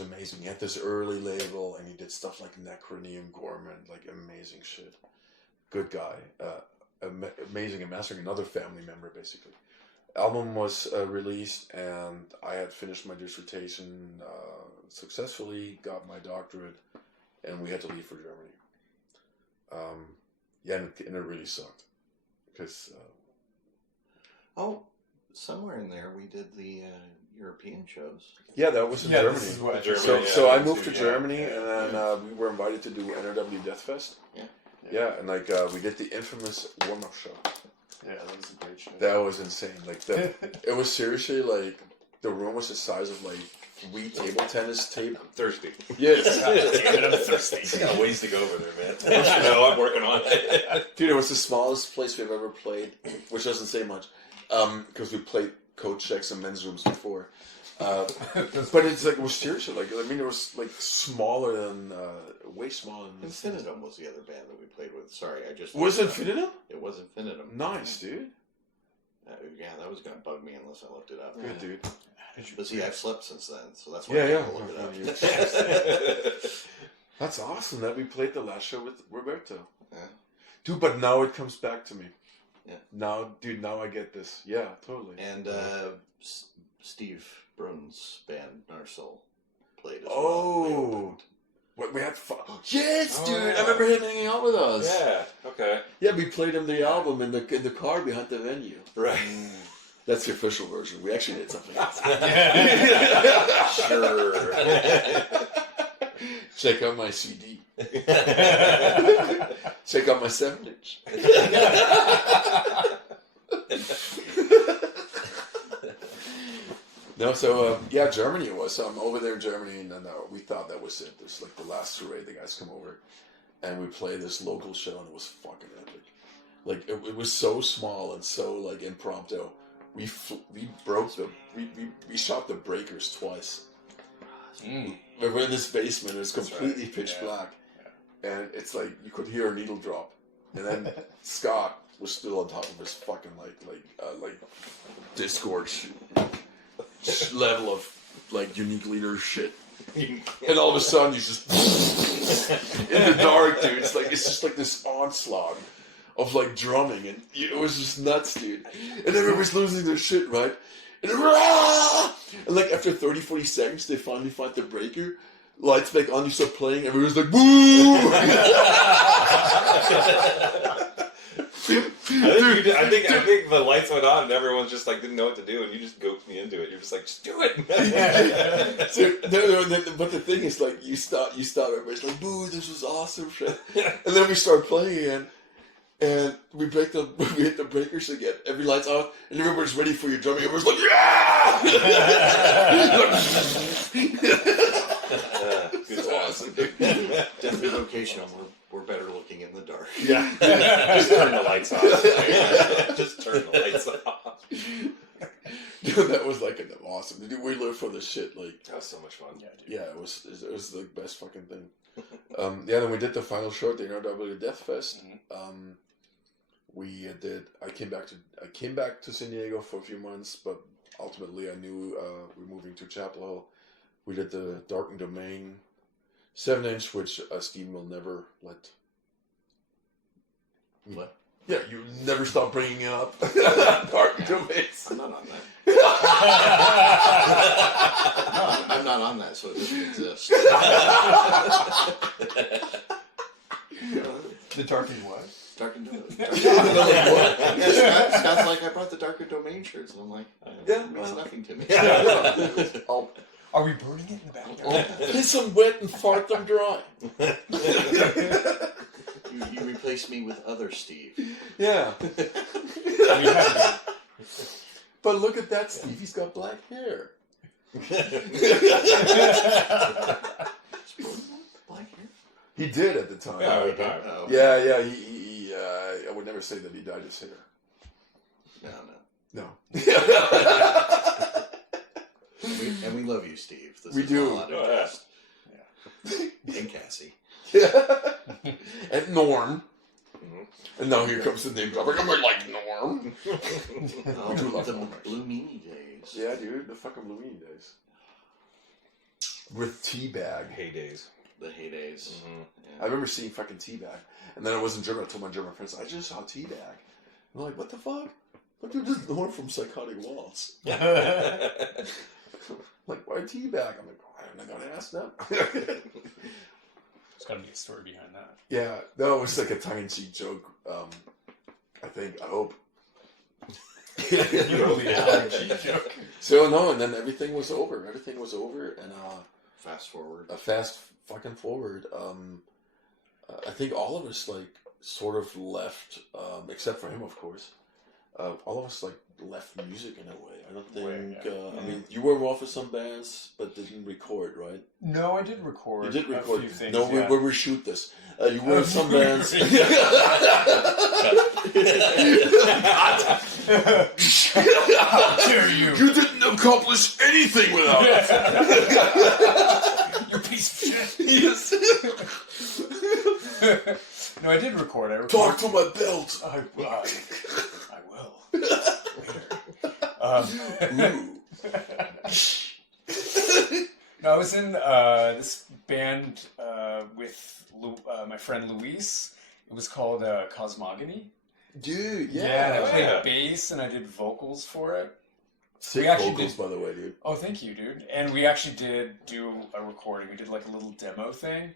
amazing. He had this early label, and he did stuff like Necronium Gorman, like amazing shit. Good guy. Amazing at mastering, another family member basically. Album was released, and I had finished my dissertation successfully, got my doctorate, and we had to leave for Germany. And it really sucked because somewhere in there we did the European shows. that was in Germany. This is what Germany, So I moved to Germany, and then we were invited to do NRW Death Fest. Yeah, and like we did the infamous warm-up show. Yeah, that was a great show. That was insane. Like it was seriously like the room was the size of like 3 table tennis tables. I'm thirsty. Yes, Damn it, I'm thirsty. You got ways to go over there, man. No, I'm working on it. dude, it was the smallest place we've ever played, which doesn't say much, because we played coach checks in men's rooms before. But it's like it was seriously like I mean it was like smaller than way smaller than this. Infinitum was the other band that we played with. Sorry, I just Was Infinitum? It was Infinitum. Nice, dude. Yeah, that was gonna bug me unless I looked it up. Good, dude. But see, I've slept since then, so that's why Yeah, I yeah. had to look it up. That's awesome that we played the last show with Roberto. Yeah. Dude, but now it comes back to me. Yeah. Now I get this. Yeah, totally. And Steve Brun's band, Narsoul, played as well. Oh. What, we had fun. Yes, Oh, dude. yeah. I remember him hanging out with us. Yeah. Okay. Yeah, we played him the album in the car behind the venue. Right. That's the official version. We actually did something else. Sure. Check out my CD. Check out my 7-inch. No, so Germany it was. Over there in Germany, and then we thought that was it. It was like the last hooray. The guys come over, and we played this local show, and it was fucking epic. Like it was so small and so like impromptu. We shot the breakers twice. We were in this basement. It was completely pitch black, and it's like you could hear a needle drop, and then Scott was still on top of his fucking like Discord level of like unique leader shit, and all of a sudden you just in the dark, dude. It's just like this onslaught of like drumming, and it was just nuts, dude. And everybody's losing their shit, right? And like after 30-40 seconds, they finally find the breaker. Lights back on, you start playing, everyone's like, woo! I think the lights went on and everyone's just like didn't know what to do, and you just gooped me into it. You're just like, just do it. But the thing is, like, you stop. Everybody's like, boo! This was awesome, shit. And then we start playing again, and we hit the breakers again. Every light's off, and everybody's ready for your drumming. Everyone's like, yeah! It's awesome. Deathevokation, we're better looking in the dark. Yeah. Just turn the lights off. Just turn the lights off. Dude, that was like an awesome. Dude, we lived for this shit. Like That was so much fun. yeah, it was the best fucking thing. Then we did the final show at the NRW Death Fest. We did. I came back to San Diego for a few months, but ultimately I knew we're moving to Chapel Hill. We did the Darkened Domain 7-inch, which Steve will never let. What? Yeah, you never stop bringing it up. Darkened Domains. I'm not on that. No, I'm not on that, so it doesn't exist. The Darkened what? Darkened Domain. Scott's like, I brought the Darkened Domain shirts, and I'm like, it means nothing to me. Are we burning it in the backyard? Piss them wet and fart them dry. You replaced me with other Steve. Yeah. We have But look at that, Steve. He's got black hair. Black hair? He did at the time. Yeah, Oh. Yeah. He I would never say that he dyed his hair. No. No. And we love you, Steve. This We is do. not Oh, just. And Cassie. Yeah. And Norm. And now here comes the name dropping. I'm like Norm. Oh, do love the Norm. Blue Meanie days. Yeah, dude. The fucking Blue Meanie days. With Teabag. Heydays. The heydays. I remember seeing fucking Teabag. And then I was in German. I told my German friends, I just saw Teabag. I'm like, what the fuck? Look, dude, this is Norm from Psychotic Waltz. Like, why Teabag? I'm like, I'm not going to ask them. There's got to be a story behind that. Yeah, no, it was like a tongue-in-cheek joke. I hope. So no, and then everything was over. And Fast forward. a fast fucking forward. I think all of us like sort of left, except for him, of course. All of us like left music in a way. I don't think. I mean, you were involved with some bands, but didn't record, right? No, I did record. You did record. A few things, No, yeah. we reshoot this. You were in some bands. How dare you? You didn't accomplish anything without it. You piece of shit. Yes. No, I did record. I recorded. Talk to my belt. I will. No, I was in this band with my friend Luis. It was called Cosmogony. Dude, Yeah, I played Yeah. bass and I did vocals for it. Sick We actually vocals, did- by the way, dude. Oh, thank you, dude. And we actually did do a recording. We did like a little demo thing,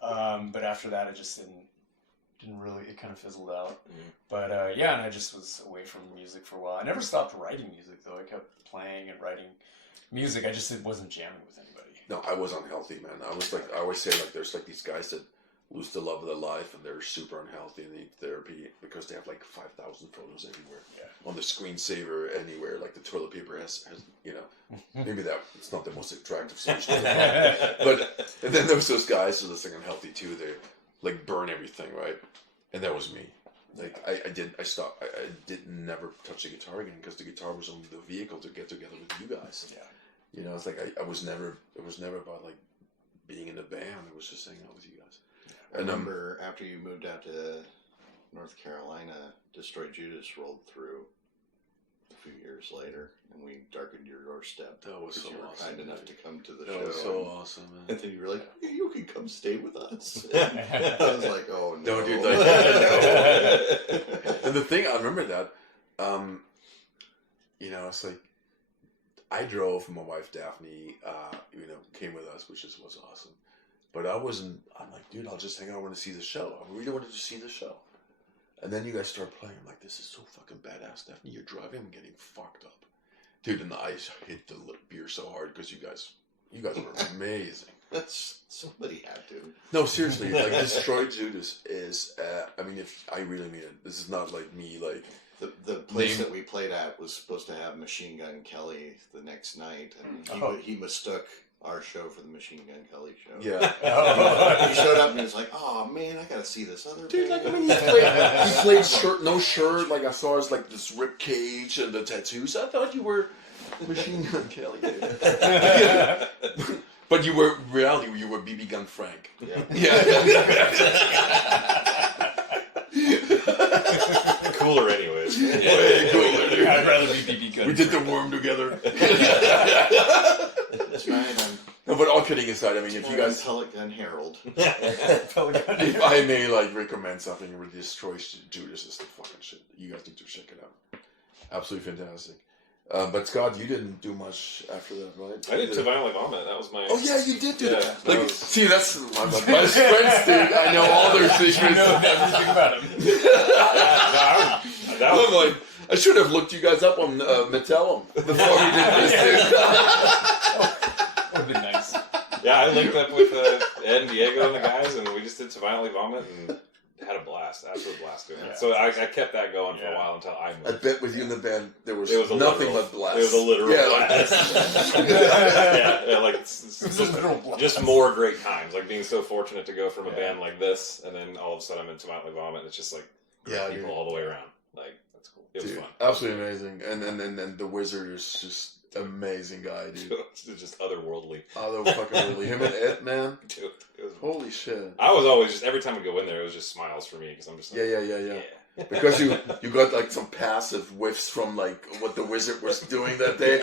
but after that, it just didn't really. It kind of fizzled out. But yeah, and I just was away from music for a while. I never stopped writing music though. I kept playing and writing music. I just wasn't jamming with anybody. No, I was unhealthy, man. I was like, I always say, like, there's like these guys that lose the love of their life and they're super unhealthy and need therapy because they have like 5,000 photos everywhere. Yeah. On the screensaver anywhere, like the toilet paper has you know, maybe that it's not the most attractive solution. But and then there's those guys who are like unhealthy too. They like burn everything, right? And that was me. Like I did never touch the guitar again because the guitar was only the vehicle to get together with you guys. Yeah. You know, it's like it was never about like being in a band. It was just hanging out with you guys. I remember after you moved out to North Carolina, Destroy Judas rolled through a few years later, and we darkened your doorstep. That was because so you were awesome, kind enough dude. to come to the That show. was so awesome, man. And then you were like, "You can come stay with us." I was like, "Oh no!" No, dude, like, and the thing I remember that, you know, it's like I drove. My wife Daphne, you know, came with us, which was awesome. But I wasn't. I'm like, dude, I'll just hang out. I want to see the show. I really wanted to see the show. And then you guys start playing. I'm like, this is so fucking badass, Daphne. You're driving. I'm getting fucked up, dude. And I hit the beer so hard because you guys were amazing. That's somebody had to. No, seriously, like Destroy Judas is. I mean, if I really mean it, this is not like me, like The place that we played at was supposed to have Machine Gun Kelly the next night, and he mistook our show for the Machine Gun Kelly show. Yeah. He showed up and he was like, "Oh man, I gotta see this other Dude, like, I band." mean, he played shirt, no shirt. Like I saw his like this rib cage and the tattoos. I thought you were Machine Gun Kelly, dude. But you were reality. You were BB Gun Frank. Yeah. Cooler, anyways. Way cooler, dude. I'd rather be BB Gun. We did the worm together. That's right. No, but all kidding aside, I mean, if you guys, Pellet Gun Herald. if I may like recommend something with Destroy Judas, is the fucking shit. You guys need to check it out. Absolutely fantastic. But Scott, you didn't do much after that, right? I did To Violently Vomit. That was my. Oh yeah, you did do Yeah, that. that Like, was- see, that's my best friends, dude. I know all their secrets. I know everything about him. That I'm was, like, I should have looked you guys up on Mattel before we did this, dude. That would be nice. yeah, I linked up with Ed and Diego and the guys, and we just did To Violently Vomit and had a blast, absolute blast doing it. So I kept that going for a while until I I moved. bet with you in the band, there was, It was a nothing literal- but blast. It was a literal blast. yeah, like it's It was a literal blast. just more great times. Like being so fortunate to go from a band like this, and then all of a sudden I'm in To Violently Vomit, and it's just like great Yeah, people dude. all the way around. Like that's cool. It was Dude, fun. absolutely amazing. And the Wizard is just amazing guy, dude. It's just otherworldly. Although fucking really, him and Ed, man. Dude, it was, Holy shit. I was always just every time I go in there, it was just smiles for me because I'm just like, Yeah. Because you got like some passive whiffs from like what the Wizard was doing that day.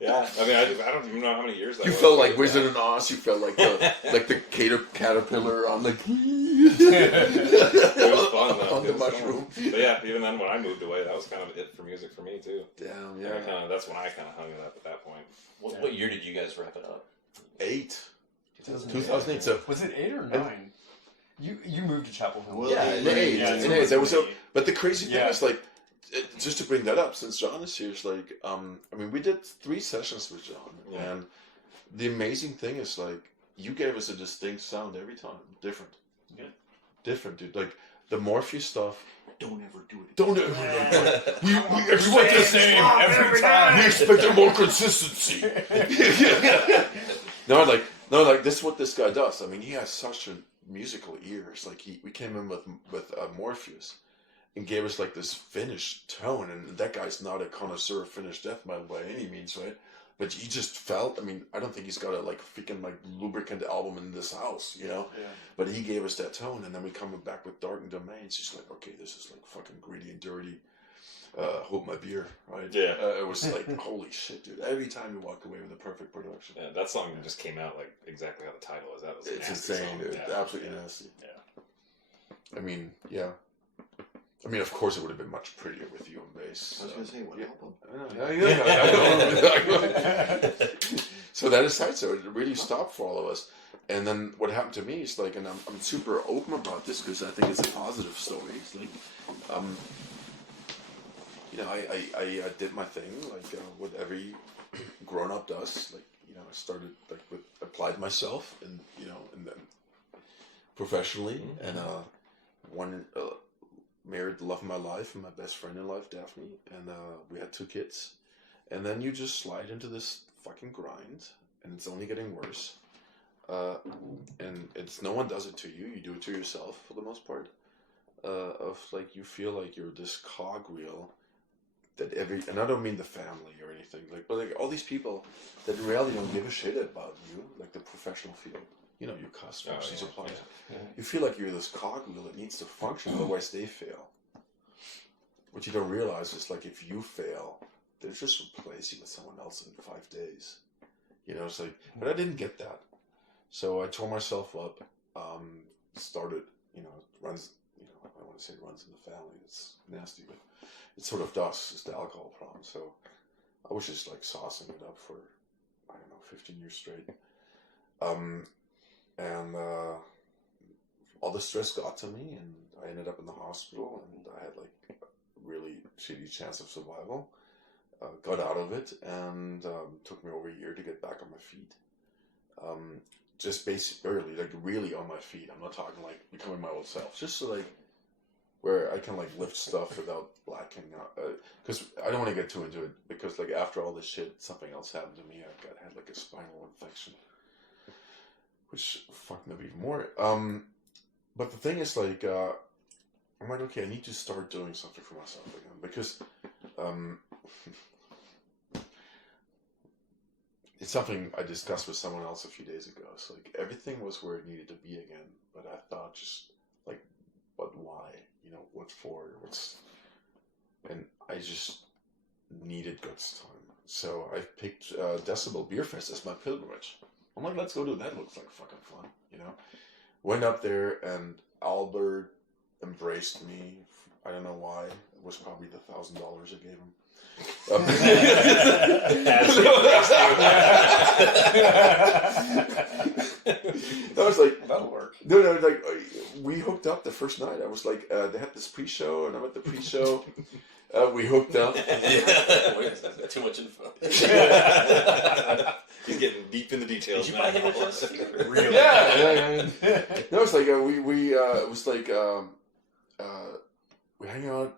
Yeah, I mean, I don't even know how many years that You was. felt like Wizard and Oz. You felt like the caterpillar on the It was fun though. on It the was fun. mushroom. But yeah, even then when I moved away, that was kind of it for music for me too. Damn, Yeah, yeah. that's when I kind of hung it up at that point. What year did you guys wrap it up? 2008. So Was it 8 or 9? You moved to Chapel Hill. Well, yeah, in in eight. yeah, In it's eight. That was so. eight. But the crazy thing Yeah. is like, just to bring that up, since John is here, is like, I mean, we did 3 sessions with John, Yeah. and the amazing thing is like, you gave us a distinct sound every time, different, different, dude. Like the Morpheus stuff. Don't ever do it. Don't ever. We We expect want the the same every We time. expect more consistency. No, like this is what this guy does. I mean, he has such a musical ear. It's like we came in with Morpheus and gave us like this finished tone, and that guy's not a connoisseur of Finnish death metal by any means, right? But he just felt. I mean, I don't think he's got a like freaking like lubricant album in this house, you know. Yeah. But he gave us that tone, and then we come back with Dark and Domains. He's like, okay, this is like fucking gritty and dirty. hold my beer, right? Yeah. It was like, holy shit, dude. Every time you walk away with a perfect production. Yeah, that song just came out like exactly how the title is. That was a It's nasty insane, song. dude. Yeah. Absolutely nasty. Yeah. I mean, yeah. I mean, of course, it would have been much prettier with you on bass. I was going to say, what yeah. album? So that aside, so it really stopped for all of us. And then what happened to me is like, and I'm super open about this because I think it's a positive story. It's like, you know, I did my thing like what every grown up does. Like, you know, I started like applied myself, and you know, and then professionally, and married the love of my life and my best friend in life, Daphne, and we had 2 kids. And then you just slide into this fucking grind, and it's only getting worse. And it's no one does it to you. You do it to yourself for the most part. Of like you feel like you're this cogwheel that and I don't mean the family or anything, like, but like all these people that really don't give a shit about you, like the professional field. You know, your customers and suppliers. Yeah. You feel like you're this cogwheel that needs to function, otherwise they fail. What you don't realize is like if you fail, they'll just replace you with someone else in 5 days. You know, it's like, but I didn't get that. So I tore myself up, started, you know, runs, you know, I don't want to say it runs in the family, it's nasty, but it sort of does, it's the alcohol problem. So I was just like saucing it up for, I don't know, 15 years straight. And all the stress got to me, and I ended up in the hospital, and I had like a really shitty chance of survival. Got out of it, and took me over a year to get back on my feet. Just barely, like really on my feet. I'm not talking like becoming my old self. Just so like where I can like lift stuff without blacking out. Because I don't want to get too into it. Because like after all this shit, something else happened to me. I had like a spinal infection, which fucked me up even more. But the thing is like, I'm like, okay, I need to start doing something for myself again, because it's something I discussed with someone else a few days ago. It's like everything was where it needed to be again, but I thought just like, but why? You know, what for? And I just needed guts time. So I picked Decibel Beer Fest as my pilgrimage. I'm like, let's go do that. Looks like fucking fun, you know? Went up there, and Albert embraced me. I don't know why. It was probably the $1,000 I gave him. I was like, that'll work. No, like we hooked up the first night. I was like, they had this pre-show, and I'm at the pre-show. We hooked up. Wait, is that too much info? He's getting deep in the details. Did you buy him a dress? Really? Yeah. No, it's like it was like we hang out,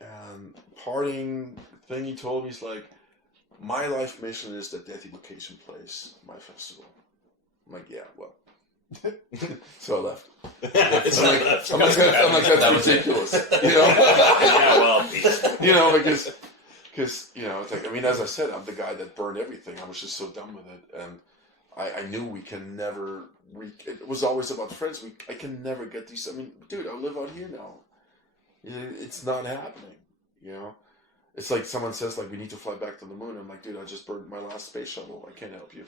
and parting thing he told me is like, my life mission is that Deathevokation plays my festival. I'm like, yeah, well. So I left. I'm like, that's ridiculous. You know? Yeah, well, you know, because you know, it's like, I mean, as I said, I'm the guy that burned everything. I was just so done with it, and I knew we can never. It was always about friends. I can never get these. I mean, dude, I live out here now. It's not happening. You know, it's like someone says like we need to fly back to the moon. I'm like, dude, I just burned my last space shuttle. I can't help you.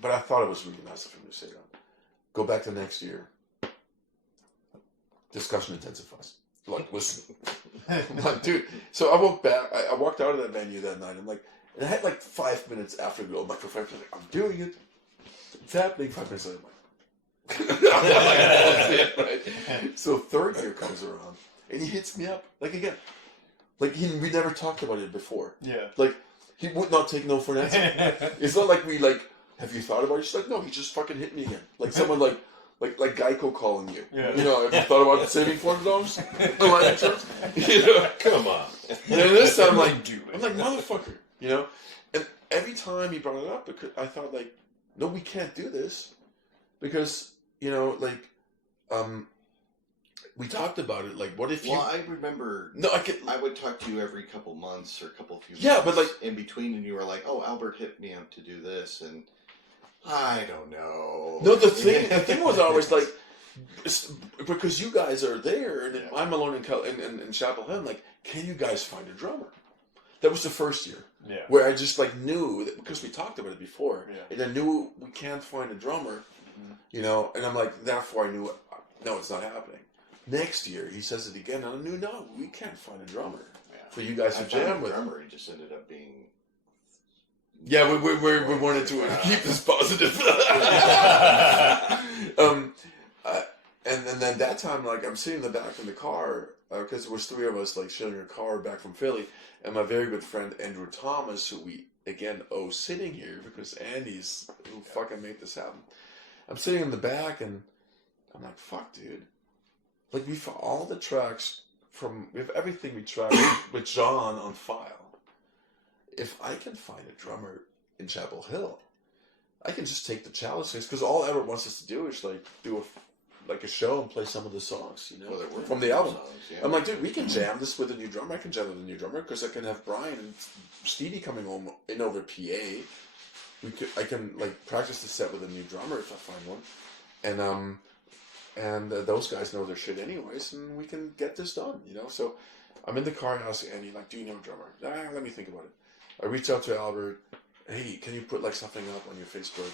But I thought it was really nice of him to say that. Go back to next year. Discussion intensifies. Like, listen. I'm like, dude. So I walked back. I walked out of that venue that night. I'm like, and I had like 5 minutes after go. My professor was like, I'm doing it. It's happening. 5 minutes later, I'm like, right? So third year comes around, and he hits me up like again. Like we never talked about it before. Yeah. Like he would not take no for an answer. It's not like we like. Have you thought about it? She's like, no, he just fucking hit me again. Like someone like Geico calling you. Yeah. You know, have you thought about saving $400 on life insurance? You know? Come on. And then this time, I'm like, motherfucker. You know? And every time he brought it up, I thought like, no, we can't do this. Because, you know, like, we talked about it. Like, what if you... Well, I remember... No, I would talk to you every couple months or few months. Yeah, but like... In between, and you were like, oh, Albert hit me up to do this, and... I don't know. No, the thing was always like, because you guys are there, and I'm alone in Chapel Hill. I'm like, can you guys find a drummer? That was the first year. Yeah. Where I just like knew that because we talked about it before, Yeah. and I knew we can't find a drummer, you know, and I'm like, therefore I knew, no, it's not happening. Next year he says it again, and I knew, no, we can't find a drummer for you guys to jam with. Drummer, he just ended up being. Yeah, we wanted to keep this positive. And then that time, like, I'm sitting in the back in the car, because there was three of us, like, sharing a car back from Philly, and my very good friend Andrew Thomas, who we, again, owe sitting here, because Andy's who fucking made this happen. I'm sitting in the back, and I'm like, fuck, dude. Like, we found all the tracks we have everything we tracked with John on file. If I can find a drummer in Chapel Hill, I can just take the chalice because all Everett wants us to do is, like, do a show and play some of the songs, you know, from the album. Songs, yeah. I'm like, dude, we can jam this with a new drummer. I can jam with a new drummer because I can have Brian and Stevie coming home in over PA. I can like practice the set with a new drummer if I find one, and those guys know their shit anyways, and we can get this done, you know. So I'm in the car and I ask Andy, like, do you know a drummer? Let me think about it. I reach out to Albert. Hey, can you put like something up on your Facebook?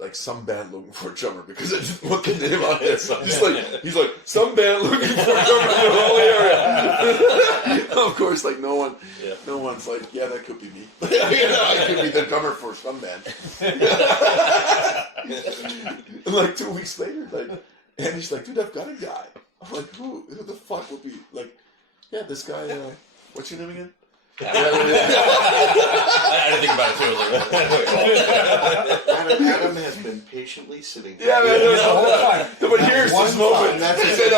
Like some band looking for a drummer because I didn't want the name on it. Just like he's like some band looking for a drummer in the whole area. Of course, like no one's like, yeah, that could be me. I could be the drummer for some band. And like 2 weeks later, like, and he's like, dude, I've got a guy. I'm like, who the fuck would be like? Yeah, this guy. What's your name again? I had to think about it too. Adam has been patiently sitting there. Yeah, man, the whole time. But here's this moment. That's He said,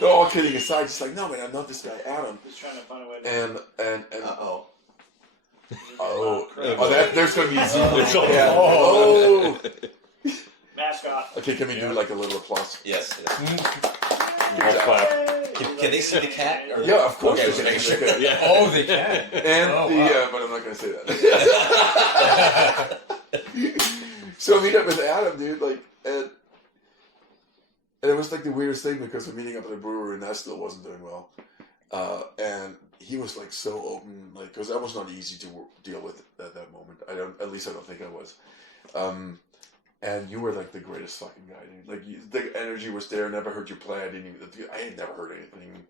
no, all kidding aside, just like, no, man, I know this guy, Adam. Just trying to find a way to. And Uh-oh. there's gonna be a Z. Yeah. Oh. Mascot. Okay, can we do like a little applause? Yes. Good job. Can they see the cat? Or Yeah, of course. Okay, they can. sure. They can. Yeah. Oh, they can. And Oh, but I'm not gonna say that. So I meet up with Adam, dude, like, and it was like the weirdest thing because we're meeting up at a brewery and that still wasn't doing well. And he was like so open, like, because that was not easy to deal with at that moment. At least I don't think I was. And you were like the greatest fucking guy, dude. Like the energy was there. Never heard you play. I had never heard anything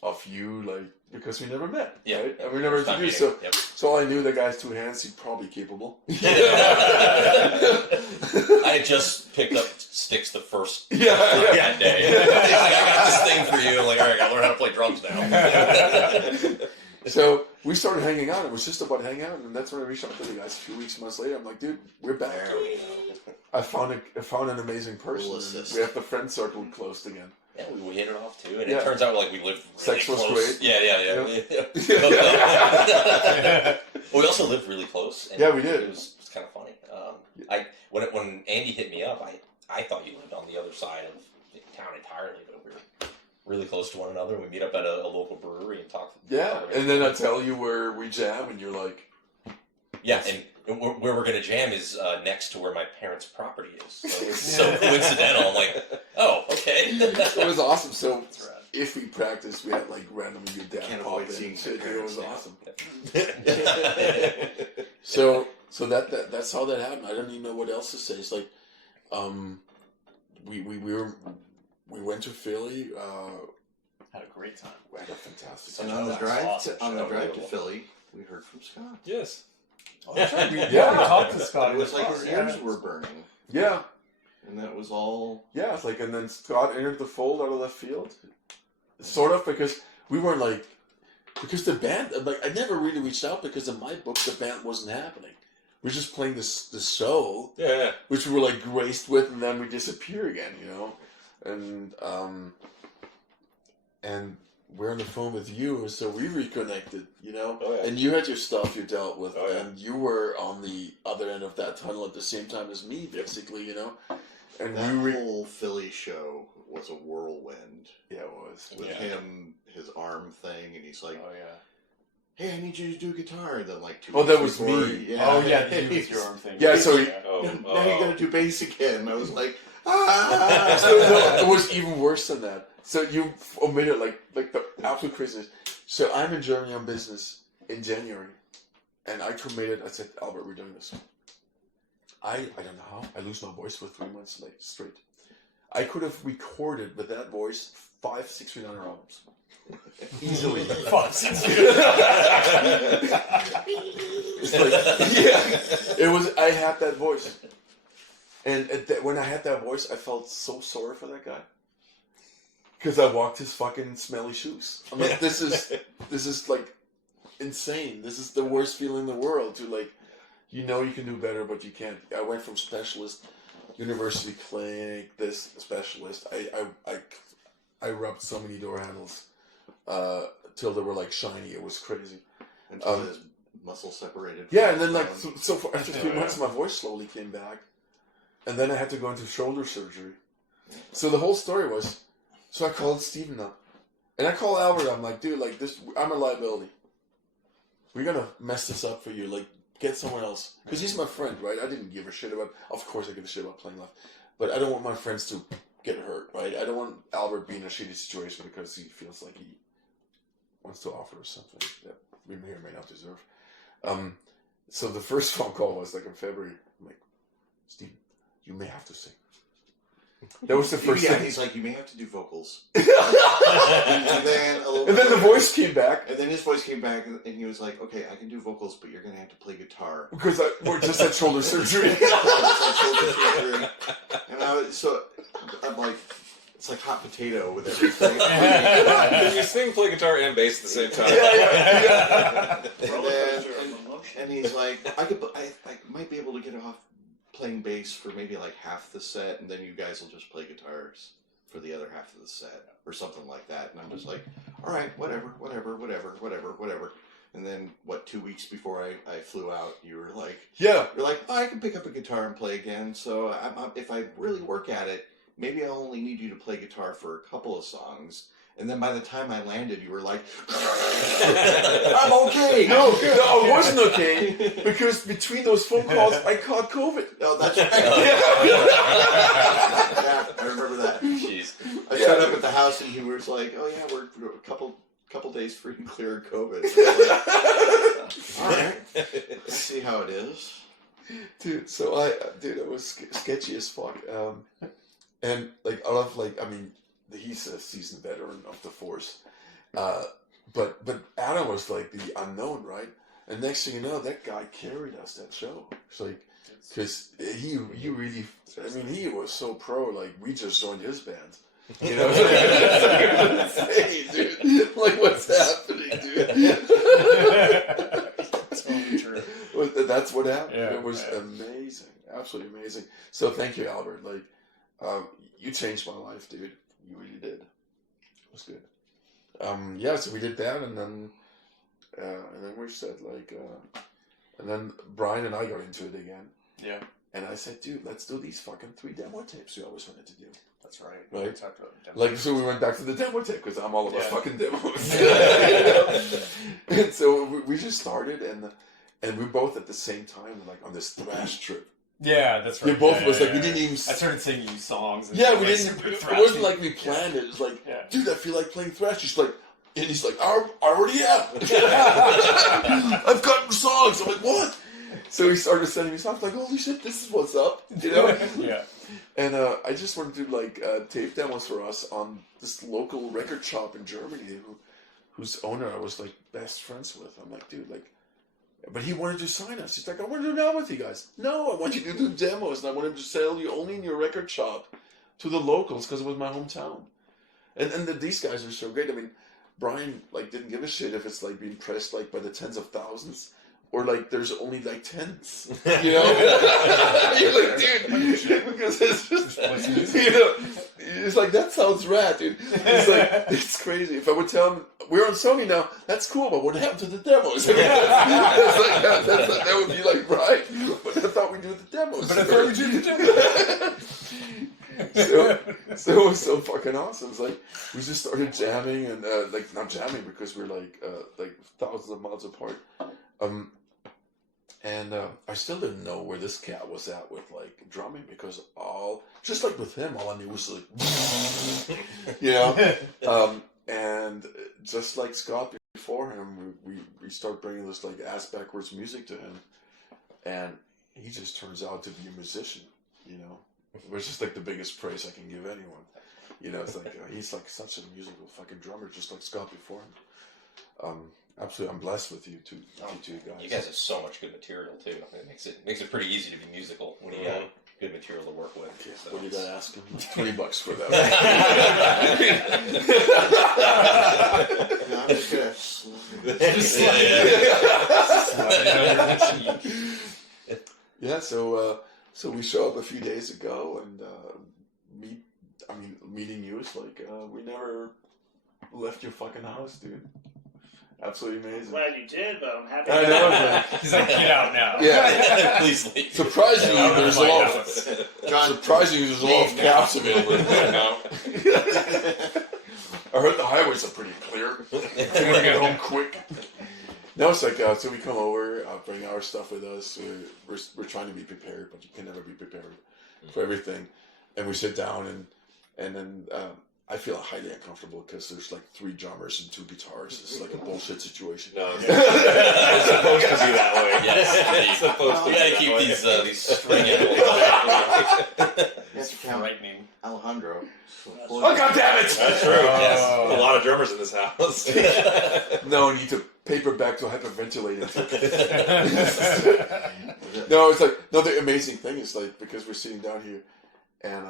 of you, like, because we never met. Yeah. Right? And we never introduced. So I knew the guy's two hands. He's probably capable. I had just picked up sticks the first day. Like, I got this thing for you. I'm like, all right, I gotta learn how to play drums now. So we started hanging out. It was just about hanging out, and that's when I reached out to the guys a few months later. I'm like, dude, we're back. I found an amazing person. We have the friend circle closed again. Yeah, we hit it off too, and it turns out like we lived really Sex was close. great. Yeah. Well, we also lived really close. And Yeah, we did. It was kind of funny. When Andy hit me up, I thought you lived on the other side of town entirely, but we were really close to one another. We meet up at a local brewery and talk. Yeah, and then I tell you where we jam, and you're like, yeah, and where we're gonna jam is next to where my parents' property is. So it's so coincidental. I'm like, oh, okay. it was awesome. So if we practiced, we had like randomly your dad Can't pop avoid in. seeing It was awesome. So So that's how that happened. I don't even know what else to say. It's like, we went to Philly. Had a great time. We had a fantastic And time. on the drive awesome. to Philly, we heard from Scott. Yes. Oh, that's right. We Yeah. talked to Scott. It in was the like car, his yeah. ears were burning, Yeah, and that was all. yeah. It's like, and then Scott entered the fold out of left field, sort of, because we weren't like, because the band, like, I never really reached out because in my book the band wasn't happening. We're just playing this show, Yeah. which we were like graced with, and then we disappear again, you know, and we're on the phone with you, and so we reconnected, you know, Oh, yeah. and you had your stuff you dealt with, Oh, yeah. and you were on the other end of that tunnel at the same time as me, basically, you know, and That we whole Philly show was a whirlwind yeah, it was. with him, his arm thing, and he's like, Oh yeah. hey, I need you to do guitar. And then like 2 Oh, that weeks was before, me. Yeah. Oh yeah, you with your arm thing. Yeah, so he- Now you're gonna do bass again. And I was like, ah. So, no, it was even worse than that. So you omitted like the absolute craziness. So I'm in Germany on business in January, and I committed. I said, Albert, we're doing this. I don't know how. I lose my voice for 3 months straight. I could have recorded with that voice 5-6 other albums. Easily. It's like, yeah, it was. I had that voice, and when I had that voice, I felt so sorry for that guy because I walked his fucking smelly shoes. I'm like, this is like insane. This is the worst feeling in the world. To like, you know, you can do better, but you can't. I went from specialist, university clinic, this specialist. I rubbed so many door handles till they were like shiny. It was crazy. Until his muscle separated. Yeah, and then like after 3 months, my voice slowly came back, and then I had to go into shoulder surgery. So the whole story was, so I called Steven up, and I called Albert. I'm like, dude, like this, I'm a liability. We're gonna mess this up for you. Like, get someone else, because he's my friend, right? I didn't give a shit about. Of course, I give a shit about playing live, but I don't want my friends to get hurt, right? I don't want Albert being in a shitty situation because he feels like he wants to offer us something that we may or may not deserve. So the first phone call was like in February. I'm like, Steve, you may have to sing. That was the first thing. He's like, you may have to do vocals. and then then the voice came back. And then his voice came back, and he was like, okay, I can do vocals, but you're going to have to play guitar. Because we're just at shoulder surgery. And I'm like, it's like hot potato with everything. Can you sing, play guitar, and bass at the same time? And he's like, I might be able to get off playing bass for maybe like half the set, and then you guys will just play guitars for the other half of the set, or something like that. And I'm just like, all right, whatever. And then, 2 weeks before I flew out, you were like, Yeah. you're like, oh, I can pick up a guitar and play again. So if I really work at it, maybe I'll only need you to play guitar for a couple of songs. And then by the time I landed, you were like, I'm okay. No, I wasn't okay because between those phone calls, I caught COVID. Oh, that's right. Yeah, I remember that. Jeez. I showed up at the house and he was like, oh yeah, we're a couple days free and clear of COVID. Like, all right, let's see how it is. Dude, it was sketchy as fuck. And like, he's a seasoned veteran of the force. But Adam was like the unknown, right? And next thing you know, that guy carried us that show. It's like, because he really, he was so pro. Like, we just joined his band. You know, hey, dude, like, what's happening, dude? Totally true. That's what happened. Yeah, it was amazing, absolutely amazing. So thank you, Albert. Like, you changed my life, dude. You really did. It was good. So we did that, and then we said like, and then Brian and I got into it again. Yeah. And I said, dude, let's do these fucking 3 demo tapes we always wanted to do. That's right. Right. We talked about demo. Like, so we went back to the demo tape because I'm all about fucking demos. And so we just started, and we both at the same time, like on this thrash trip. Yeah, that's right. We both was like, we didn't even. I started singing you songs. And we like, didn't. It wasn't like we planned it. It was like, dude, I feel like playing thrash. He's like, I already have. I've got songs. I'm like, what? So he started sending me songs. Like, holy shit, this is what's up, you know? Yeah. And I just wanted to do like tape demos for us on this local record shop in Germany, whose owner I was like best friends with. I'm like, dude, like. But he wanted to sign us. He's like, I want to do now with you guys. No, I want you to do demos, and I want him to sell you only in your record shop to the locals because it was my hometown. And these guys are so great. I mean, Brian like didn't give a shit if it's like being pressed like by the tens of thousands or like there's only like tens. You know, you're like, dude, because it's just it's like that sounds rad, dude. It's like it's crazy. If I would tell him we're on Sony now, that's cool, but what happened to the demos? I mean, that would be like right. But I thought we do the demos. But I thought we did the demos. So it was so fucking awesome. It's like we just started jamming and like not jamming because we're like thousands of miles apart. And I still didn't know where this cat was at with like drumming because just like with him, all I knew was like, you know, and just like Scott before him, we start bringing this like ass backwards music to him, and he just turns out to be a musician, you know, which is like the biggest praise I can give anyone. You know, it's like he's like such a musical fucking drummer, just like Scott before him. Absolutely, I'm blessed with you two guys. You guys have so much good material too. It makes it pretty easy to be musical when you got good material to work with. Okay, So what you gotta ask him? $20 for that. No, I'm just gonna Yeah, so we show up a few days ago and meeting you is like we never left your fucking house, dude. Absolutely amazing. Glad you did, but I'm happy. I know, man. He's like, get out now. Yeah. please leave. Surprisingly, there's a lot. John, Surprisingly, there's a lot of caps available right now. I heard the highways are pretty clear. I want to get home quick. No, it's like so we come over, bring our stuff with us. We're trying to be prepared, but you can never be prepared for everything. And we sit down, and then I feel highly uncomfortable because there's like 3 drummers and 2 guitars. It's like a bullshit situation. No, it's supposed to be that way. Yes, It's supposed to you be gotta that keep way. these string animals. That's count Frightening. Alejandro. Oh, God damn it! That's true. Oh. A lot of drummers in this house. No, you need to paperback to hyperventilate it. No, it's like the amazing thing is like because we're sitting down here, and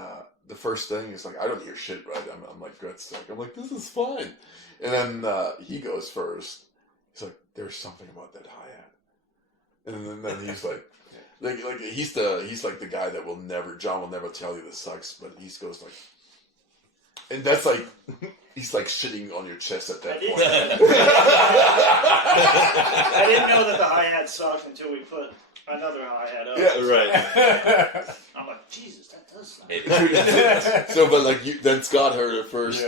the first thing is like I don't hear shit, right? I'm like gut stuck. I'm like this is fine, and then he goes first. He's like, "There's something about that hi-hat," and then he's like he's like the guy that John will never tell you this sucks, but he goes like, and that's like he's like shitting on your chest at that point. I didn't know that the hi-hat sucked until we put another hi-hat up. Yeah, Right. I'm like, Jesus, that does suck. So, but like then Scott heard it first.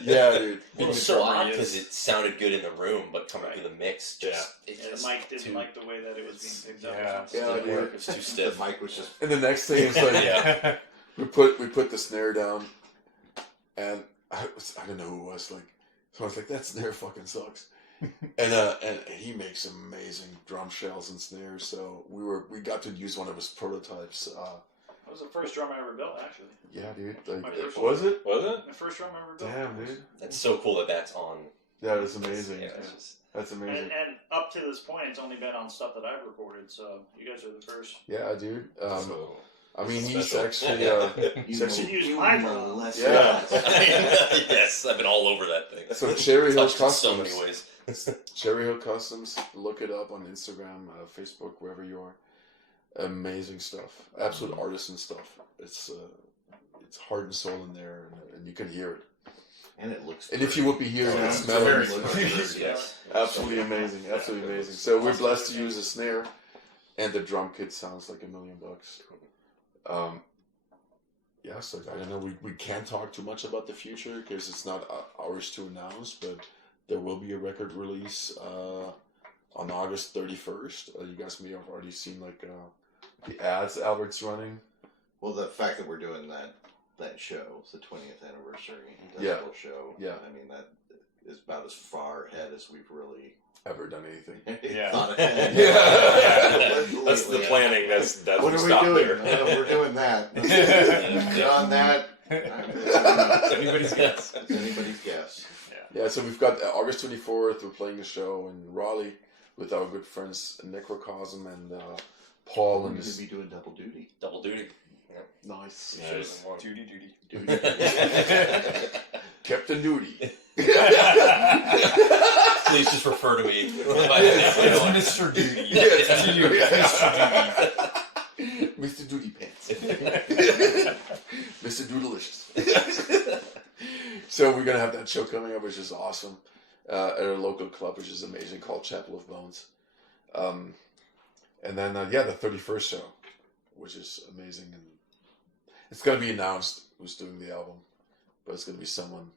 Yeah, dude. It was so odd because it sounded good in the room, but coming through the mix, Yeah, the mic didn't like the way that it was being picked up. Yeah, It dude. was too stiff. The mic was just. And the next thing is like Yeah. we put the snare down, and I don't know who it was like. So I was like, that snare fucking sucks. And he makes amazing drum shells and snares. So we got to use one of his prototypes. That was the first drum I ever built, actually. Yeah, dude. My Like, first was it? Was it? The first drum I ever built. Damn, dude. That's so cool that that's on. That is amazing. Yeah, it's just, That's amazing. And up to this point, it's only been on stuff that I've recorded, so you guys are the first. Yeah, dude. So, I mean, he's special. actually. You He's actually use you my molest Yeah. us. yes, I've been all over that thing. so Cherry Hill Touched it so many Customs. ways. Cherry Hill Customs. Look it up on Instagram, Facebook, wherever you are. Amazing stuff. Absolute artisan stuff. It's heart and soul in there, and you can hear it. And it looks. And if you would be here, you would smell very it. good. Yes. Absolutely amazing. Absolutely amazing. So we're blessed to use a snare, and the drum kit sounds like $1 million. Yeah, so I don't know. We can't talk too much about the future because it's not ours to announce, but there will be a record release on August 31st. You guys may have already seen like the ads Albert's running. Well, the fact that we're doing that show, it's the 20th anniversary Yeah. Decibel show. Yeah. I mean, that is about as far ahead as we've really Ever done anything? Yeah. thought ahead. Yeah. That's the planning. That's What we are we stop doing? there. We're doing that. Beyond that, Anybody's guess. it's anybody's guess. Yeah, so we've got August 24th, we're playing a show in Raleigh with our good friends Necrocosm and Paul We're and going to his... be doing double duty. Double duty. Nice. Nice. Duty. Duty. Captain Duty. Please just refer to me. It's Mr. Duty. Yeah. To you, Mr. Duty. Mr. Duty Pants. Mr. Doodalicious. So we're going to have that show coming up, which is awesome, at a local club, which is amazing, called Chapel of Bones. And then, the 31st show, which is amazing. It's gonna be announced who's doing the album, but it's gonna be someone.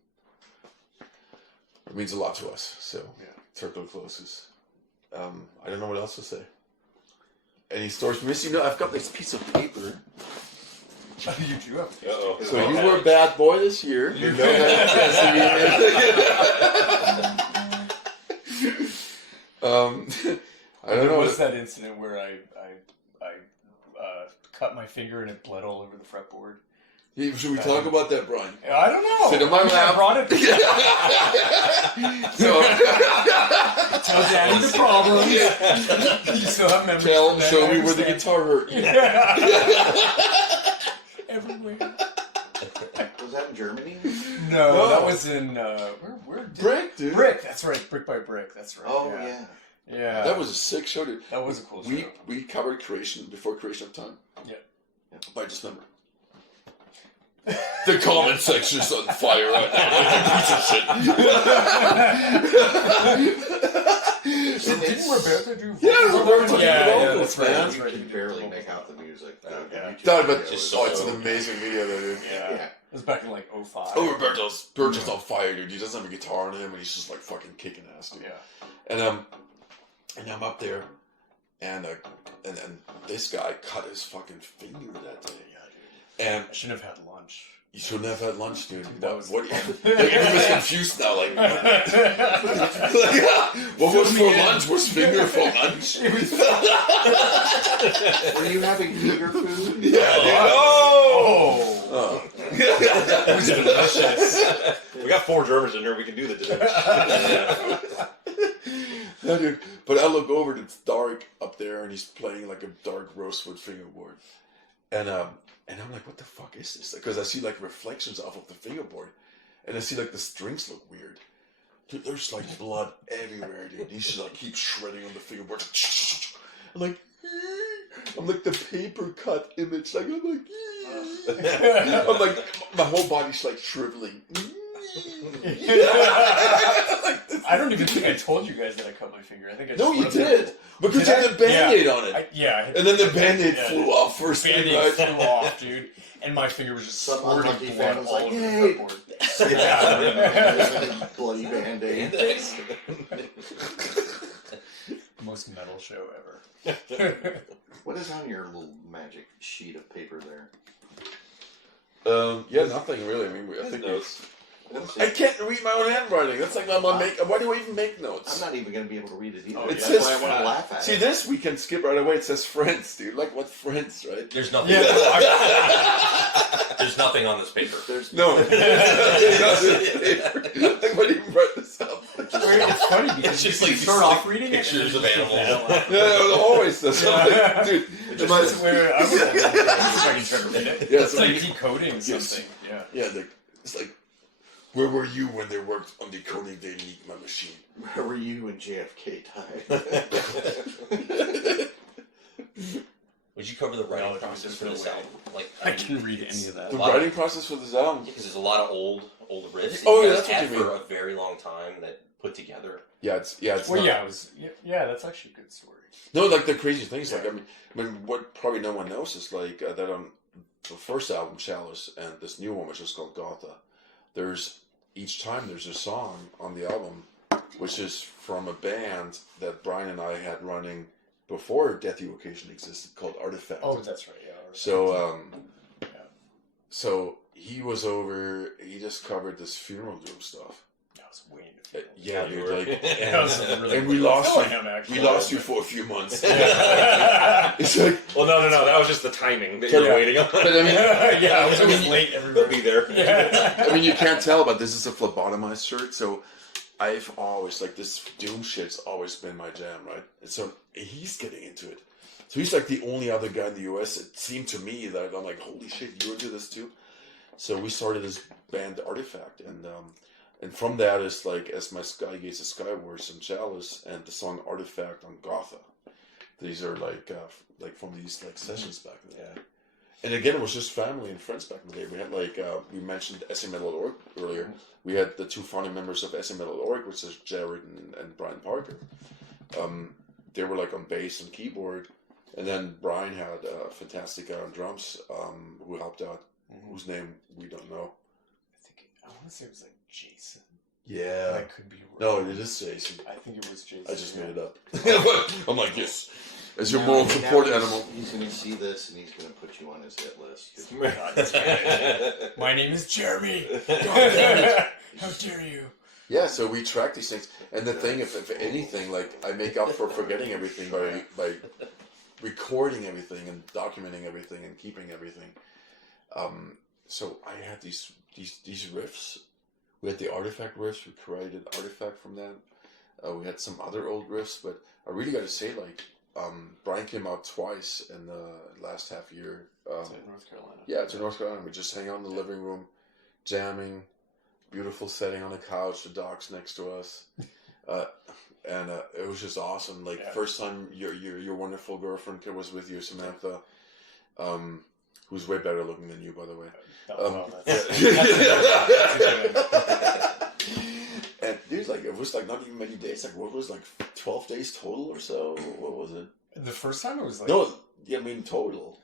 It means a lot to us. So circle closes. I don't know what else to say. Any stories from this? I've got this piece of paper. You do have. Uh-oh. So you were a bad boy this year. You know that. I don't know. What's that incident where I cut my finger and it bled all over the fretboard? Should we talk about that, Brian? I don't know. Sit in my lap. I brought it. So, tell Danny the problem. You still have memories. tell him, of that, show I me where the understand. guitar hurt. Everywhere. Was that in Germany? No, that was in where Brick, dude. Brick. That's right. Brick by Brick. That's right. Oh yeah. yeah. Yeah. That was a sick show, dude. That was a cool show. We covered Creation before Creation of Time. Yeah. By dismember. The comment section's on fire right now. Didn't Roberto do? Yeah, Roberto did Yeah, vocals, that's right. man. That's You right. can barely make out the music. The Yeah. YouTube No, but video just is so- it's an amazing video, though, dude. Yeah. Yeah. It was back in like 05. Oh, Roberto's on fire, dude. He doesn't have a guitar on him, and he's just like fucking kicking ass, dude. Yeah. And I'm up there, and this guy cut his fucking finger that day. And I shouldn't have had lunch. you shouldn't have had lunch, dude. That What? was- Like, everyone's confused now. Like, what was for lunch? Was finger for lunch? Were you having finger food? Yeah, dude. Oh. Oh. It was delicious. We got 4 drummers in here. We can do the dessert. No, dude. But I look over and it's dark up there, and he's playing like a dark rosewood fingerboard, and I'm like, what the fuck is this? Because I see like reflections off of the fingerboard, and I see like the strings look weird. Dude, there's like blood everywhere, dude. He should like keep shredding on the fingerboard. I'm like, I'm like the paper cut image. Like I'm like my whole body's like shriveling. I don't even think I told you guys that I cut my finger. I think I just No, you rubbed it. did. Because you Did I? had a Band-Aid on it. Yeah. And then the Band-Aid flew off first thing, Band-Aid right? flew off, dude. And my finger was just Some squirting unlucky blood fan was all like, over "Yay." the fretboard. Yeah. Bloody Band-Aid. Most metal show ever. What is on your little magic sheet of paper there? Yeah, nothing really. I mean, I think Notes. I can't read my own handwriting. That's like my make. Why do I even make notes? I'm not even going to be able to read it either. Oh, It That's says why I want to laugh at See, it. this we can skip right away. It says friends, dude. Like, what friends, right? There's nothing. Yeah. There's nothing on this paper. There's No. Like, what even brought this up? It's funny because It's just you like start off reading it. pictures and of then you animals. just Yeah, it always does. Yeah. Dude, That's where I was like, if I can try to read it. Yeah, It's so like you- decoding Yes. something. Yeah. yeah, like, it's like, where were you when they worked on decoding the Enigma machine? Where were you when JFK died? Would you cover the writing No, process there's for no this way. album? Like, I can read any of that. The writing process for this album? Because there's a lot of old riffs. Oh, you yeah, guys that's what had you for mean. a very long time that put together. Yeah, it's Well, not- yeah, it was. Yeah, that's actually a good story. No, like the crazy things. Like I mean, what probably no one knows is like that on the first album, Chalice, and this new one, which is called Gotha. There's each time there's a song on the album, which is from a band that Brian and I had running before Deathevokation existed, called Artifact. Oh, that's right. Yeah. So so he was over. He just covered this funeral doom stuff. That was way into Yeah, you dude. were. Like, That was really and we cool. lost Oh, you. I am actually. We lost you for a few months. Yeah. It's like, Well, no. That was just the timing that you were Yeah. waiting on. but I mean, Yeah, I was I mean, always late. They'll Everybody. be there. Yeah. I mean, you can't tell, but this is a phlebotomized shirt, so I've always, like, this doom shit's always been my jam, right? And so he's getting into it. So he's like the only other guy in the US, it seemed to me, that I'm like, holy shit, you're into this too? So we started this band Artifact, and from that is like, as my Sky Gates of Skywars and Chalice, and the song Artifact on Gotha. These are like from these like sessions back in the day. And again, it was just family and friends back in the day. We had like, we mentioned SML.org earlier. We had the two founding members of SML.org, which is Jared and Brian Parker. They were like on bass and keyboard. And then Brian had a fantastic guy on drums who helped out whose name we don't know. I want to say it was like Jason. Yeah. But I could be wrong. No, it is Jason. I think it was Jason. I just made it up. Yeah. I'm like, yes. As your moral support animal. He's going to see this and he's going to put you on his hit list. My name is Jeremy. How dare you? Yeah, so we track these things. And the thing, if anything, like, I make up for forgetting everything by recording everything and documenting everything and keeping everything. So I had these riffs. We had the Artifact riffs. We created Artifact from that. We had some other old riffs, but I really got to say, like, Brian came out twice in the last half year. To North Carolina. Yeah, to North Carolina. We just hang out in the living room, jamming. Beautiful setting on the couch. The dog's next to us, and it was just awesome. Like first time your wonderful girlfriend was with you, Samantha, who's way better looking than you, by the way. And dude, like it was like not even many days. Like what was like 12 days total or so? What was it? The first time it was like I mean total.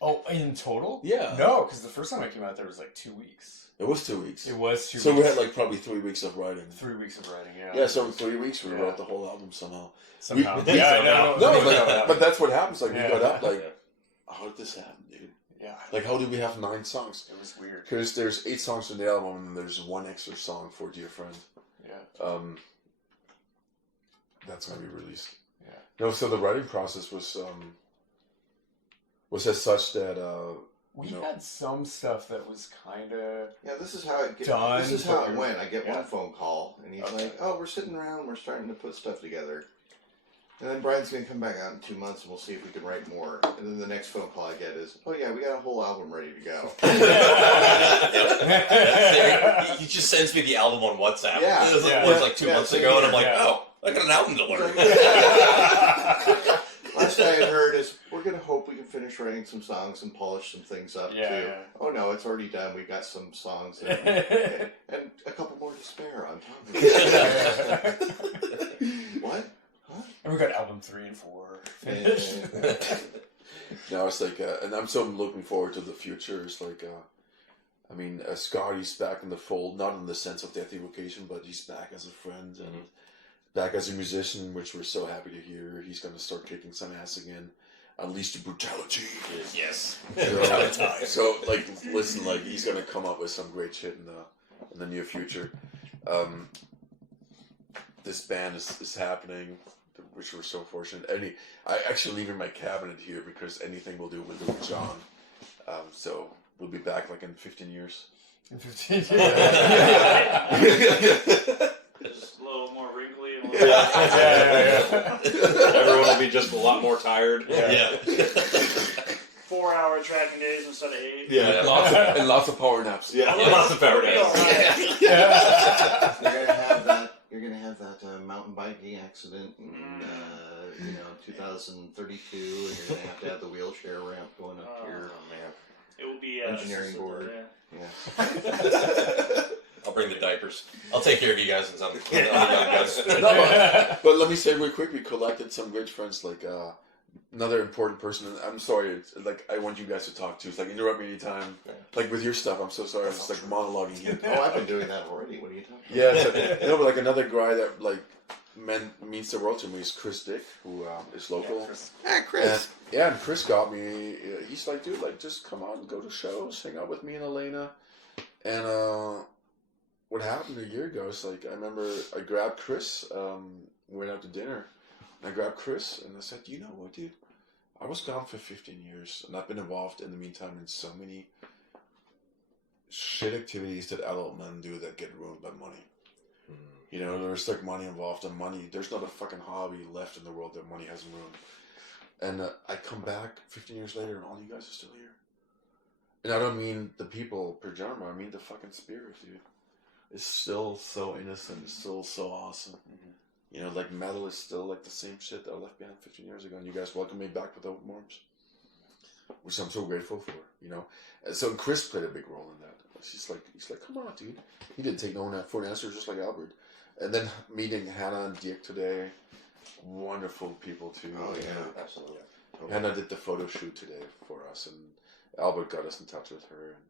Oh, in total? Yeah. No, because the first time I came out there was like 2 weeks. It was 2 weeks. It was 2 weeks. So we had like probably 3 weeks of writing. 3 weeks of writing, yeah. Yeah, so in 3 weeks we wrote the whole album somehow. Somehow. But that's what happens. Like we got up like, how did this happen, dude? Yeah. Like how did we have 9 songs? It was weird. Because there's 8 songs in the album and there's 1 extra song for Dear Friend. Yeah. That's gonna be released. Yeah. No, so the writing process was as such that we had some stuff that was kind of this is how it gets done. This is how it went. I get one phone call and he's like, "Oh, we're sitting around, we're starting to put stuff together." And then Brian's going to come back out in 2 months and we'll see if we can write more. And then the next phone call I get is, "Oh yeah, we got a whole album ready to go." He just sends me the album on WhatsApp. Yeah. It was like 2 months ago, and I'm like, oh, I got an album to learn. Last I had heard is, we're going to hope we can finish writing some songs and polish some things up too. Oh no, it's already done. We've got some songs and a couple more to spare on top of it. What? Huh? And we got album 3 and 4 finished. now it's like, and I'm so looking forward to the future. It's like, I mean, Scotty's back in the fold, not in the sense of Deathevokation, but he's back as a friend and back as a musician, which we're so happy to hear. He's going to start kicking some ass again. Unleash the brutality. Yes. So like, listen, like he's going to come up with some great shit in the near future. This band is happening, which we're so fortunate. I actually leave in my cabinet here because anything we'll do with John. So we'll be back like in 15 years. In 15 years. Just a little more wrinkly. And Everyone will be just a lot more tired. Yeah. 4-hour tracking days instead of 8. Yeah. Lots of power naps. Yeah. Lots of power naps. You're gonna have that mountain biking accident in 2032, and you're gonna have to have the wheelchair ramp going up to your It will be engineering board. Yeah. I'll bring the diapers. I'll take care of you guys since I'm the young No, but let me say real quick, we collected some great friends, like another important person, and I'm sorry, it's, like I want you guys to talk to. It's like interrupt me anytime. Like with your stuff, I'm so sorry. It's like monologuing here. Oh, I've been doing that already. What are you talking about? Yeah, no, but like another guy that like means the world to me is Chris Dick, who is local. Chris. And Chris got me. He's like, dude, like just come out and go to shows, hang out with me and Elena. And what happened a year ago is like I remember I grabbed Chris. We went out to dinner. And I grabbed Chris and I said, you know what, dude? I was gone for 15 years and I've been involved in the meantime in so many shit activities that adult men do that get ruined by money. You know, there's like money involved, and money, there's not a fucking hobby left in the world that money hasn't ruined. And I come back 15 years later and all you guys are still here. And I don't mean the people per genre, I mean the fucking spirit, dude. It's still so innocent, it's still so awesome. You know, like metal is still like the same shit that I left behind 15 years ago, and you guys welcomed me back with open arms, which I'm so grateful for. You know, and so Chris played a big role in that. He's like, come on, dude. He didn't take no for an answer, just like Albert. And then meeting Hannah and Dick today, wonderful people too. Oh yeah, absolutely. Hannah did the photo shoot today for us, and Albert got us in touch with her, and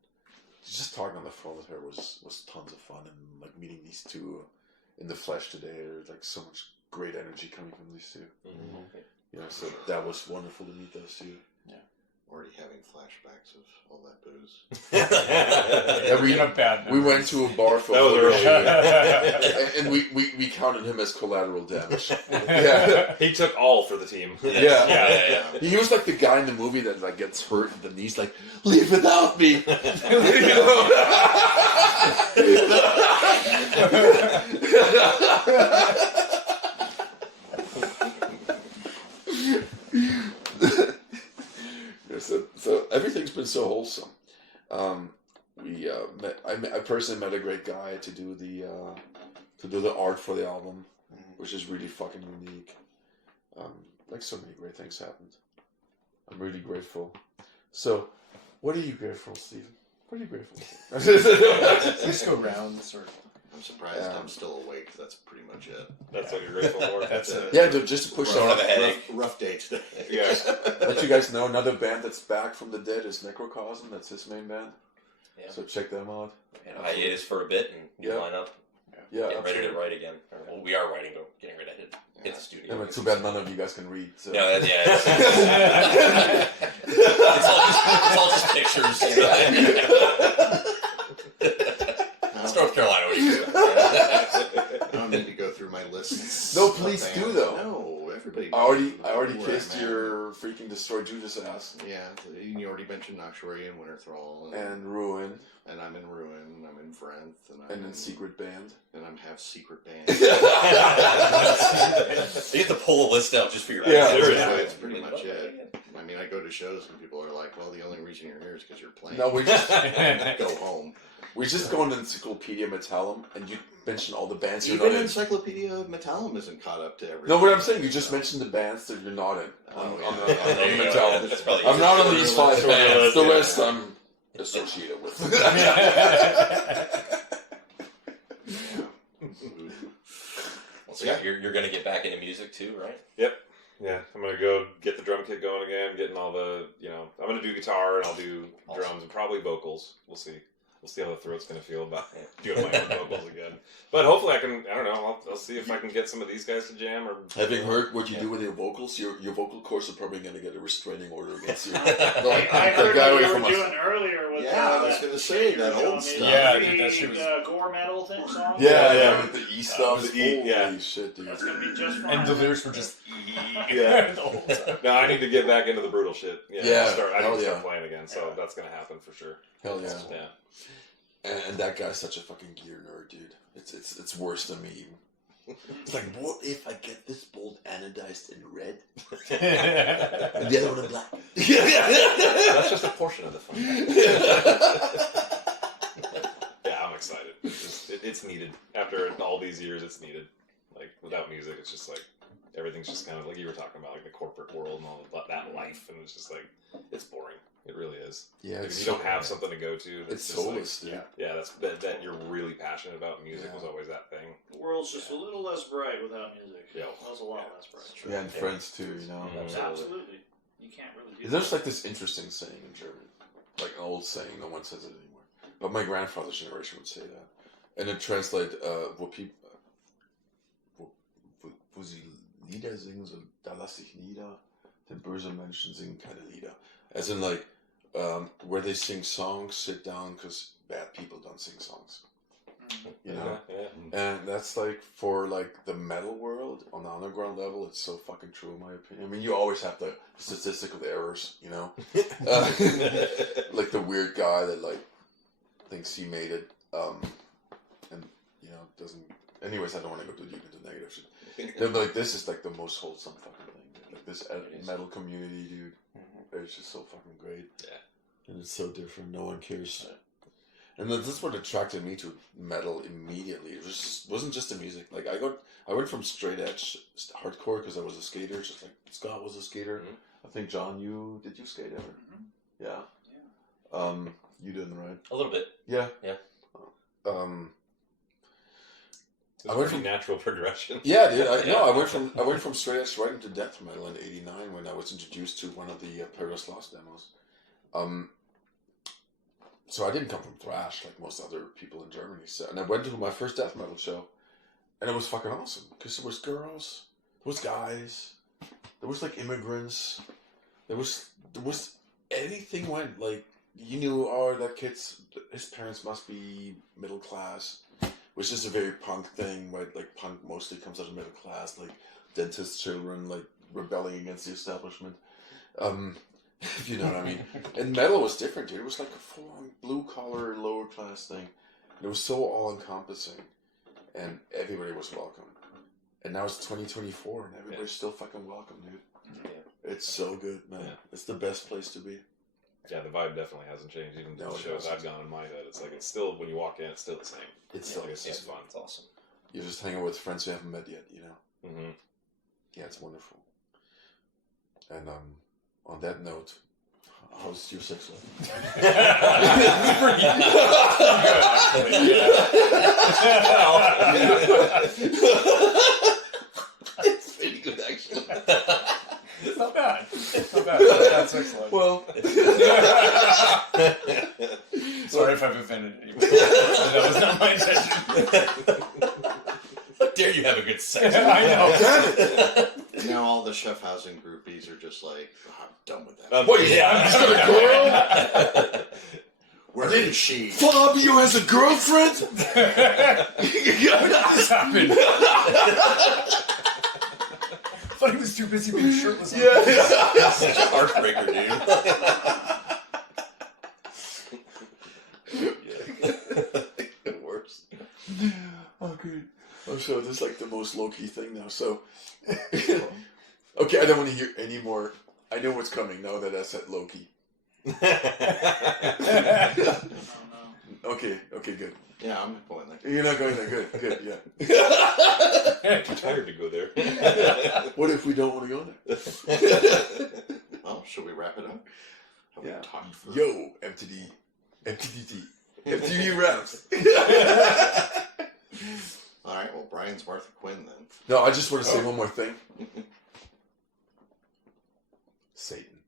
just talking on the phone with her was tons of fun, and like meeting these two in the flesh today, there's like so much great energy coming from these two. You know, so that was wonderful to meet those two. Yeah. Already having flashbacks of all that booze. We went to a bar for That was early, and we counted him as collateral damage. Yeah, he took all for the team. yeah. He was like the guy in the movie that like gets hurt and then he's like, "Leave without me." So everything's been so wholesome. I personally met a great guy to do the art for the album, which is really fucking unique. Like so many great things happened. I'm really grateful. So, what are you grateful, Stephen? What are you grateful for? Let's go round the circle. I'm surprised I'm still awake. That's pretty much it. That's what you're grateful for. That's it. Yeah, just to push on. Rough day today. Yeah. Let you guys know, another band that's back from the dead is Necrocosm. That's his main band. Yeah. So check them out. And hiatus for a bit and line up. Yeah, Getting ready absolutely. to write again. Well, we are writing, but getting ready to hit the studio. Yeah, but too bad none of you guys can read. So. No, it's all just pictures. It's North Carolina. What do you do? I don't need to go through my lists. No, please do though. No, everybody. I already Where kissed I'm at. your freaking Destroy Judas ass. Yeah, you already mentioned Noxuary and Winter Thrall. And Ruin. And I'm in Ruin, I'm in Frenth, and I'm And in Secret Band. And I'm have Secret Band. You have to pull a list out just for your Yeah, band. That's pretty much it. I mean, I go to shows and people are like, well, the only reason you're here is because you're playing. No, we just Go home. we just go on Encyclopedia Metallum and you mention all the bands you're Even not in. Encyclopedia Metallum isn't caught up to everything. No, what I'm saying, you just mentioned the bands that you're not in on the Metallum. That's probably I'm not on these 5 bands. The Yeah. rest I'm associated with. So you're going to get back into music too, right? Yep. Yeah, I'm gonna go get the drum kit going again. Getting all the, I'm gonna do guitar and I'll do drums and probably vocals. We'll see. We'll see how the throat's gonna feel about doing my own vocals again. But hopefully I can. I don't know. I'll see if I can get some of these guys to jam. Or Having heard what you do with your vocals, your vocal cords are probably going to get a restraining order against you. I heard what you were doing earlier with I was going to say that old stuff. Yeah, dude, that shit was... gore metal thing song. Yeah, with the E stuff. The E, Holy shit, dude. That's gonna be just fine. And the lyrics were just... Yeah. the whole time. No, I need to get back into the brutal shit. Yeah, I need to hell start yeah. playing again. So that's gonna happen for sure. Hell yeah. Yeah. And that guy's such a fucking gear nerd, dude. It's worse than me. It's like, what if I get this bolt anodized in red and the other one in black? That's just a portion of the fun. Yeah, I'm excited. It's needed. After all these years, it's needed. Like, without music, it's just like, everything's just kind of like you were talking about, like the corporate world and all that life, and it's just like, it's boring. It really is. Yeah, Like, if you don't have something to go to, that's It's just soulless, like, dude. yeah, that you're really passionate about. Music was always that thing. The world's just a little less bright without music. Yeah. That's a lot less bright. Yeah, and friends too, you know. Absolutely. You can't really do There's that. like this interesting saying in German, like an old saying, no one says it anymore. But my grandfather's generation would say that. And it translates, wo sie Lieder singen, so da lass ich nieder, denn böse Menschen singen keine Lieder. As in like, where they sing songs, sit down, because bad people don't sing songs. You know? Yeah. And that's like, for like the metal world, on the underground level, it's so fucking true in my opinion. I mean, you always have the statistical errors, you know? Like the weird guy that like, thinks he made it, and, you know, doesn't... Anyways, I don't want to go too deep into negative shit. They're like, this is like the most wholesome fucking thing. Like this metal community, dude. It's just so fucking great. Yeah. And it's so different. No one cares. And this is what attracted me to metal immediately. It wasn't just the music. Like I went from straight edge hardcore because I was a skater, just like Scott was a skater. Mm-hmm. I think John, did you skate ever? Mhm. Yeah. You didn't, right? A little bit. It's Yeah. I a went pretty from- natural progression. Yeah, dude. I went from straight edge right into death metal in '89 when I was introduced to one of the Paradise Lost demos. so I didn't come from thrash like most other people in Germany. So, and I went to my first death metal show, and it was fucking awesome because there was girls, there was guys, there was like immigrants, there was anything went. Like you knew, oh, that his parents must be middle class, which is a very punk thing. Right, like punk mostly comes out of middle class, like dentist children, like rebelling against the establishment. If you know what I mean. And metal was different, dude. It was like a full-on blue-collar, lower-class thing. And it was so all-encompassing. And everybody was welcome. And now it's 2024, and everybody's still fucking welcome, dude. Yeah. It's so good, man. Yeah. It's the best place to be. Yeah, the vibe definitely hasn't changed. Even the shows I've gone in my head, it's like it's still, when you walk in, it's still the same. It's still it's just fun. It's awesome. You're just hanging with friends you haven't met yet, you know? Mm-hmm. Yeah, it's wonderful. And on that note, how's your sex life? It's pretty good, actually. It's not bad. It's not bad. It's not bad sex life. Well, sorry if I've offended anybody. That was not my intention. How dare you have a good sex I life? know. damn it! And now all the Schaffhausen groupies are just like, oh, I'm done with that. What, yeah, he's got a girl? Where is she? Fabio has a girlfriend? What just happened? I thought he was too busy being shirtless. Yeah. Such a heartbreaker, dude. The worst. Okay. Oh, so this is like the most low-key thing now. So, okay, I don't want to hear any more. I know what's coming now that I said low-key. Okay, good. Yeah, I'm going there. You're not going there. Good, yeah. I'm tired to go there. What if we don't want to go there? Well, should we wrap it up? Have we Yeah. talked for... Yo, MTDT. MTV raps. All right, well, Brian's Martha Quinn then. No, I just want to say one more thing. Satan.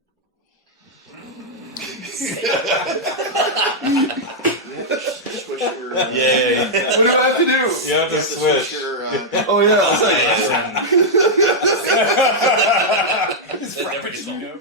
Switch your... Yay. What do I have to do? You have to switch. your... Oh, yeah. It's frappuccino.